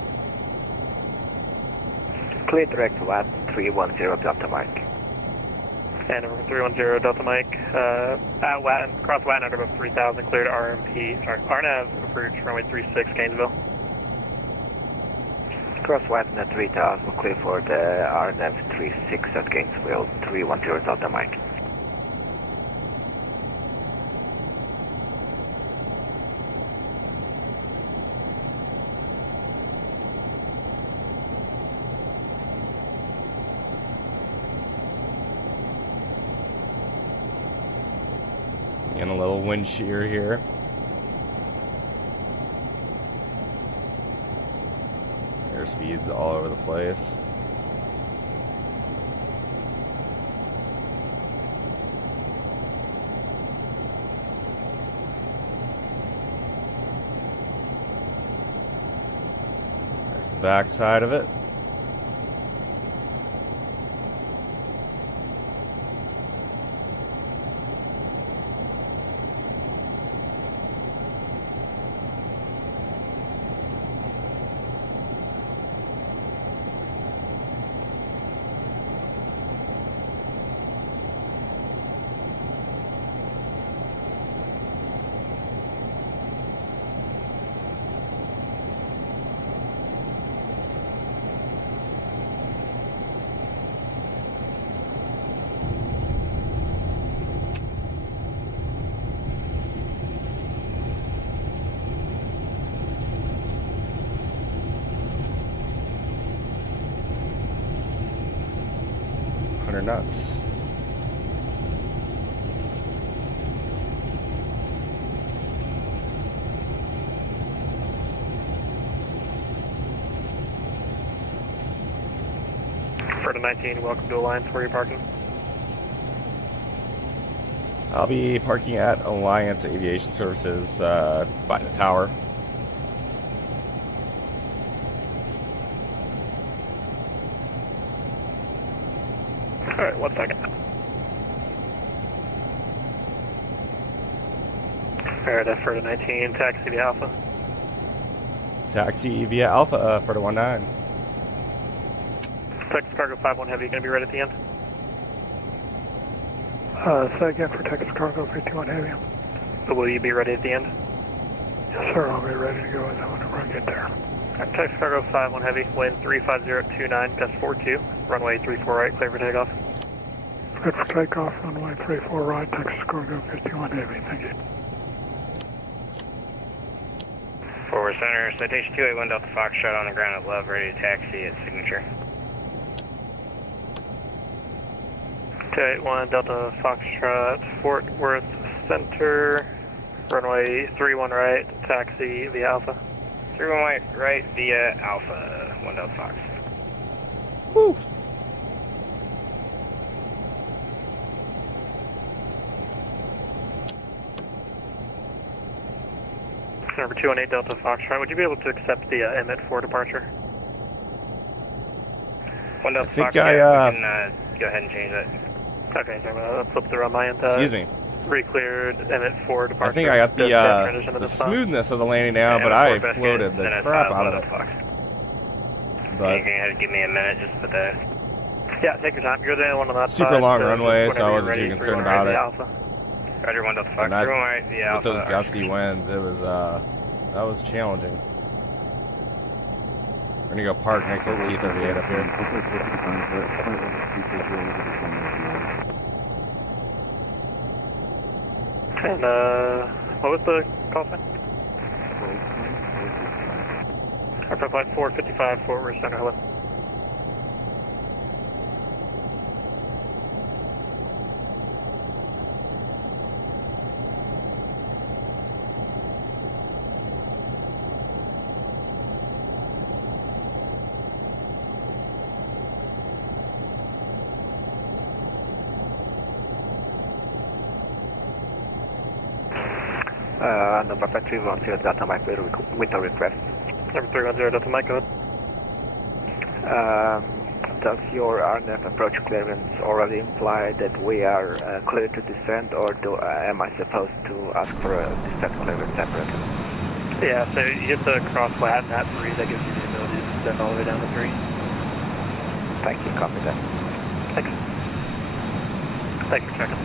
Clear direct to Watton, 310 Delta Mike. And number 310 Delta Mike, at Watton, cross Watton under above 3000, clear to RNAV approach runway 36 Gainesville. Cross Watton at 3000, clear for the RNF 36 at Gainesville, 310 Delta Mike. And a little wind shear here. Airspeed's all over the place. There's the back side of it. Nuts. FERDA 19, welcome to Alliance. Where are you parking? I'll be parking at Alliance Aviation Services by the tower. Alright, 1 second. Alright, FERDA 19, taxi via Alpha. Taxi via Alpha, FERDA 19. Texas Cargo 51 Heavy, going to be right at the end? Say again for Texas Cargo 51 Heavy. So will you be ready at the end? Yes, sir. I'll be ready to go whenever I get there. Right, Texas Cargo 51 Heavy, wind 35029, gust 42, runway 34 right, clear for takeoff. Good for takeoff, runway 34 right, Texas Cargo 51 Heavy. Thank you. Forward center, citation 281 Delta Foxtrot on the ground at Love, ready to taxi at signature. 281 Delta Foxtrot, Fort Worth Center, runway 31 right, taxi via Alpha. 31 right via Alpha, 1 Delta Fox. Woo! Number 218 Delta Foxtrot, would you be able to accept the Emmett 4 departure? 1 Delta I think Fox, we can go ahead and change that. Okay, so I'm going to flip through on my end. Excuse me. Re-cleared Emmett 4 departure. I think I got the smoothness of the landing now, but I floated the crap out of it. But you can go ahead and give me a minute just for the... Yeah, take your time. You're the only one on that super side, long so runway, so I whenever wasn't you're too ready, concerned 31 right about it. via Alpha. Roger, 1 Delta Fox, And 31 right via Alpha. with those gusty winds, it was that was challenging. We're gonna go park next to this T-38 up here. And what was the call sign? Airplane flight 455, Fort Worth Center, hello. Number 310 Delta Mike, winter request. Number 310 Delta Mike, go ahead. does your RNF approach clearance already imply that we are clear to descend, or am I supposed to ask for a descent clearance separately? Yeah, so you hit the cross flat at 3, that gives you the ability to descend all the way down to 3. Thank you, copy that. Thanks. Thank you for checking.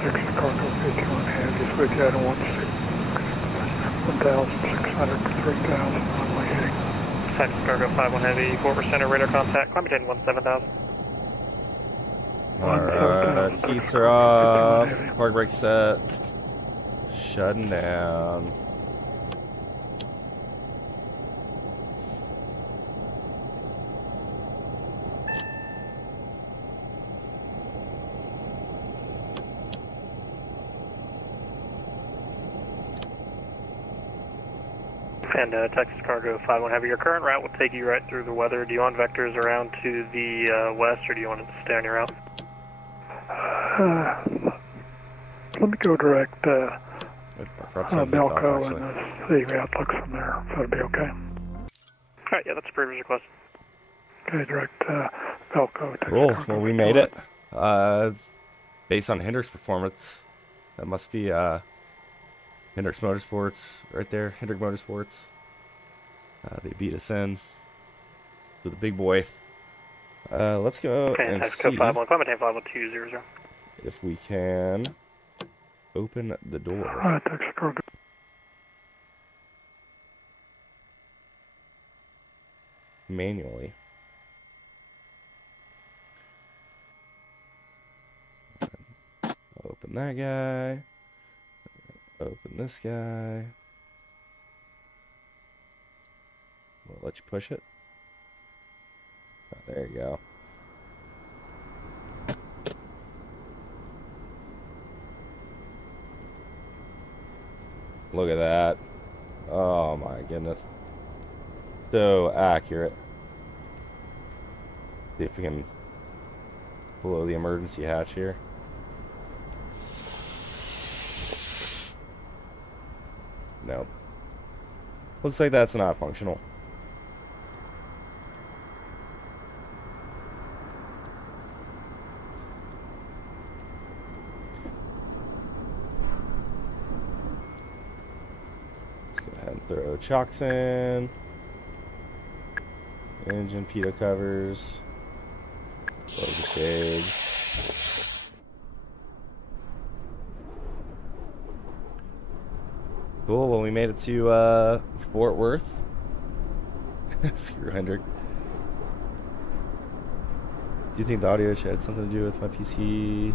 Texas Cargo 51 Heavy, switch out of 1,600 to 3,000 runway heading. Texas Cargo 51 Heavy, 4% radar contact, climb maintain 17,000. Alright, heats are off, park brake set, shutting down. And Texas Cargo 51 Heavy, your current route will take you right through the weather. Do you want vectors around to the west, or do you want it to stay on your route? Let me go direct Belco off, and see the outlook from there. That'll be okay. Alright, yeah, that's a previous request. Okay, direct Belco. Texas Cool. Cargo Well, we made it. Based on Hendrick's performance, that must be Hendrick's Motorsports right there. Hendrick Motorsports. They beat us in with the big boy. Let's go and see if we can open the door. Alright, Texas Cargo. Manually. Open that guy. Open this guy. We'll let you push it. Oh, there you go. Look at that. Oh my goodness. So accurate. See if we can blow the emergency hatch here. Nope. Looks like that's not functional. Let's go ahead and throw chocks in. Engine pitot covers. Close the shades. Cool, well we made it to Fort Worth. Screw Hendrick. Do you think the audio should have something to do with my PC?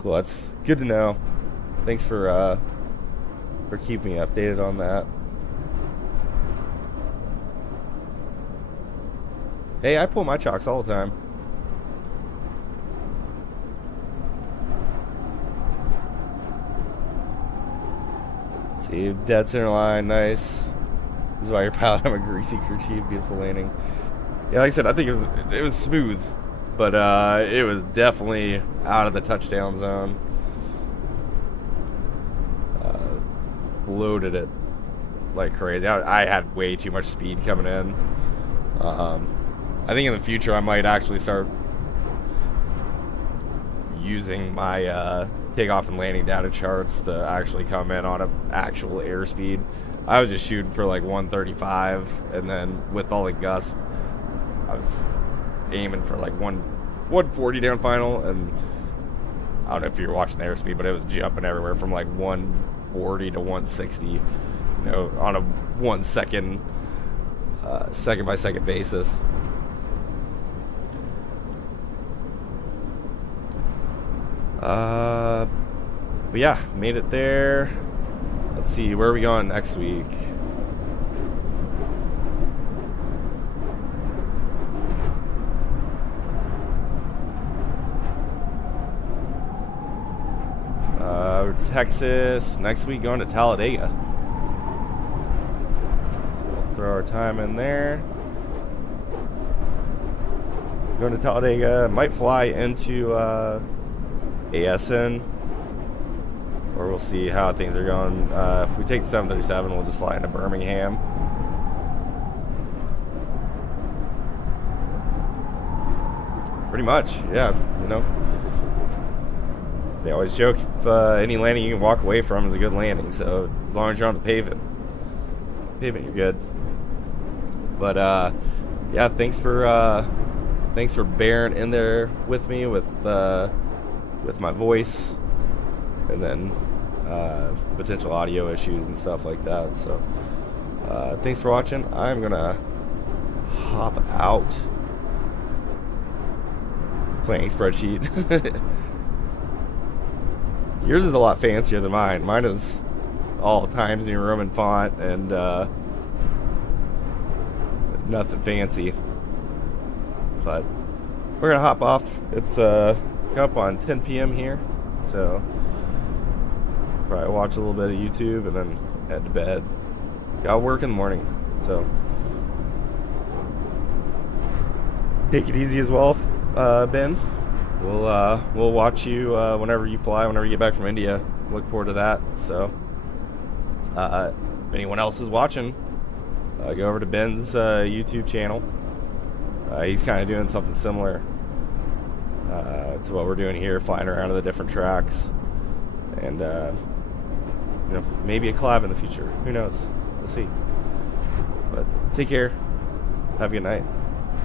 Cool, that's good to know. Thanks for keeping me updated on that. Hey, I pull my chocks all the time. See, dead center line, nice. This is why you're proud. I'm a greasy crew chief. Beautiful landing. Yeah, like I said, I think it was smooth, but it was definitely out of the touchdown zone. Loaded it like crazy. I had way too much speed coming in. I think in the future I might actually start using my takeoff and landing data charts to actually come in on an actual airspeed. I was just shooting for like 135, and then with all the gust, I was aiming for like 140 down final, and I don't know if you were watching the airspeed, but it was jumping everywhere from like 140 to 160, you know, on a 1 second, second by second basis. But yeah, made it there. Let's see, where are we going next week? Texas. Next week going to Talladega. So we'll throw our time in there. Going to Talladega. Might fly into ASN or we'll see how things are going. If we take the 737, we'll just fly into Birmingham. Pretty much, yeah, you know. They always joke if any landing you can walk away from is a good landing, so as long as you're on the pavement, you're good. But yeah, thanks for bearing in there with me with my voice, and then potential audio issues and stuff like that. So thanks for watching. I'm gonna hop out. Planning spreadsheet. Yours is a lot fancier than mine. Mine is all Times New Roman font and nothing fancy. But we're gonna hop off. It's up on 10 p.m. here, so probably watch a little bit of YouTube and then head to bed. Got work in the morning, so take it easy as well, Ben. We'll watch you whenever you fly, whenever you get back from India. Look forward to that. So if anyone else is watching, go over to Ben's YouTube channel. He's kind of doing something similar to what we're doing here, flying around to the different tracks, and you know, maybe a collab in the future. Who knows? We'll see. But take care. Have a good night.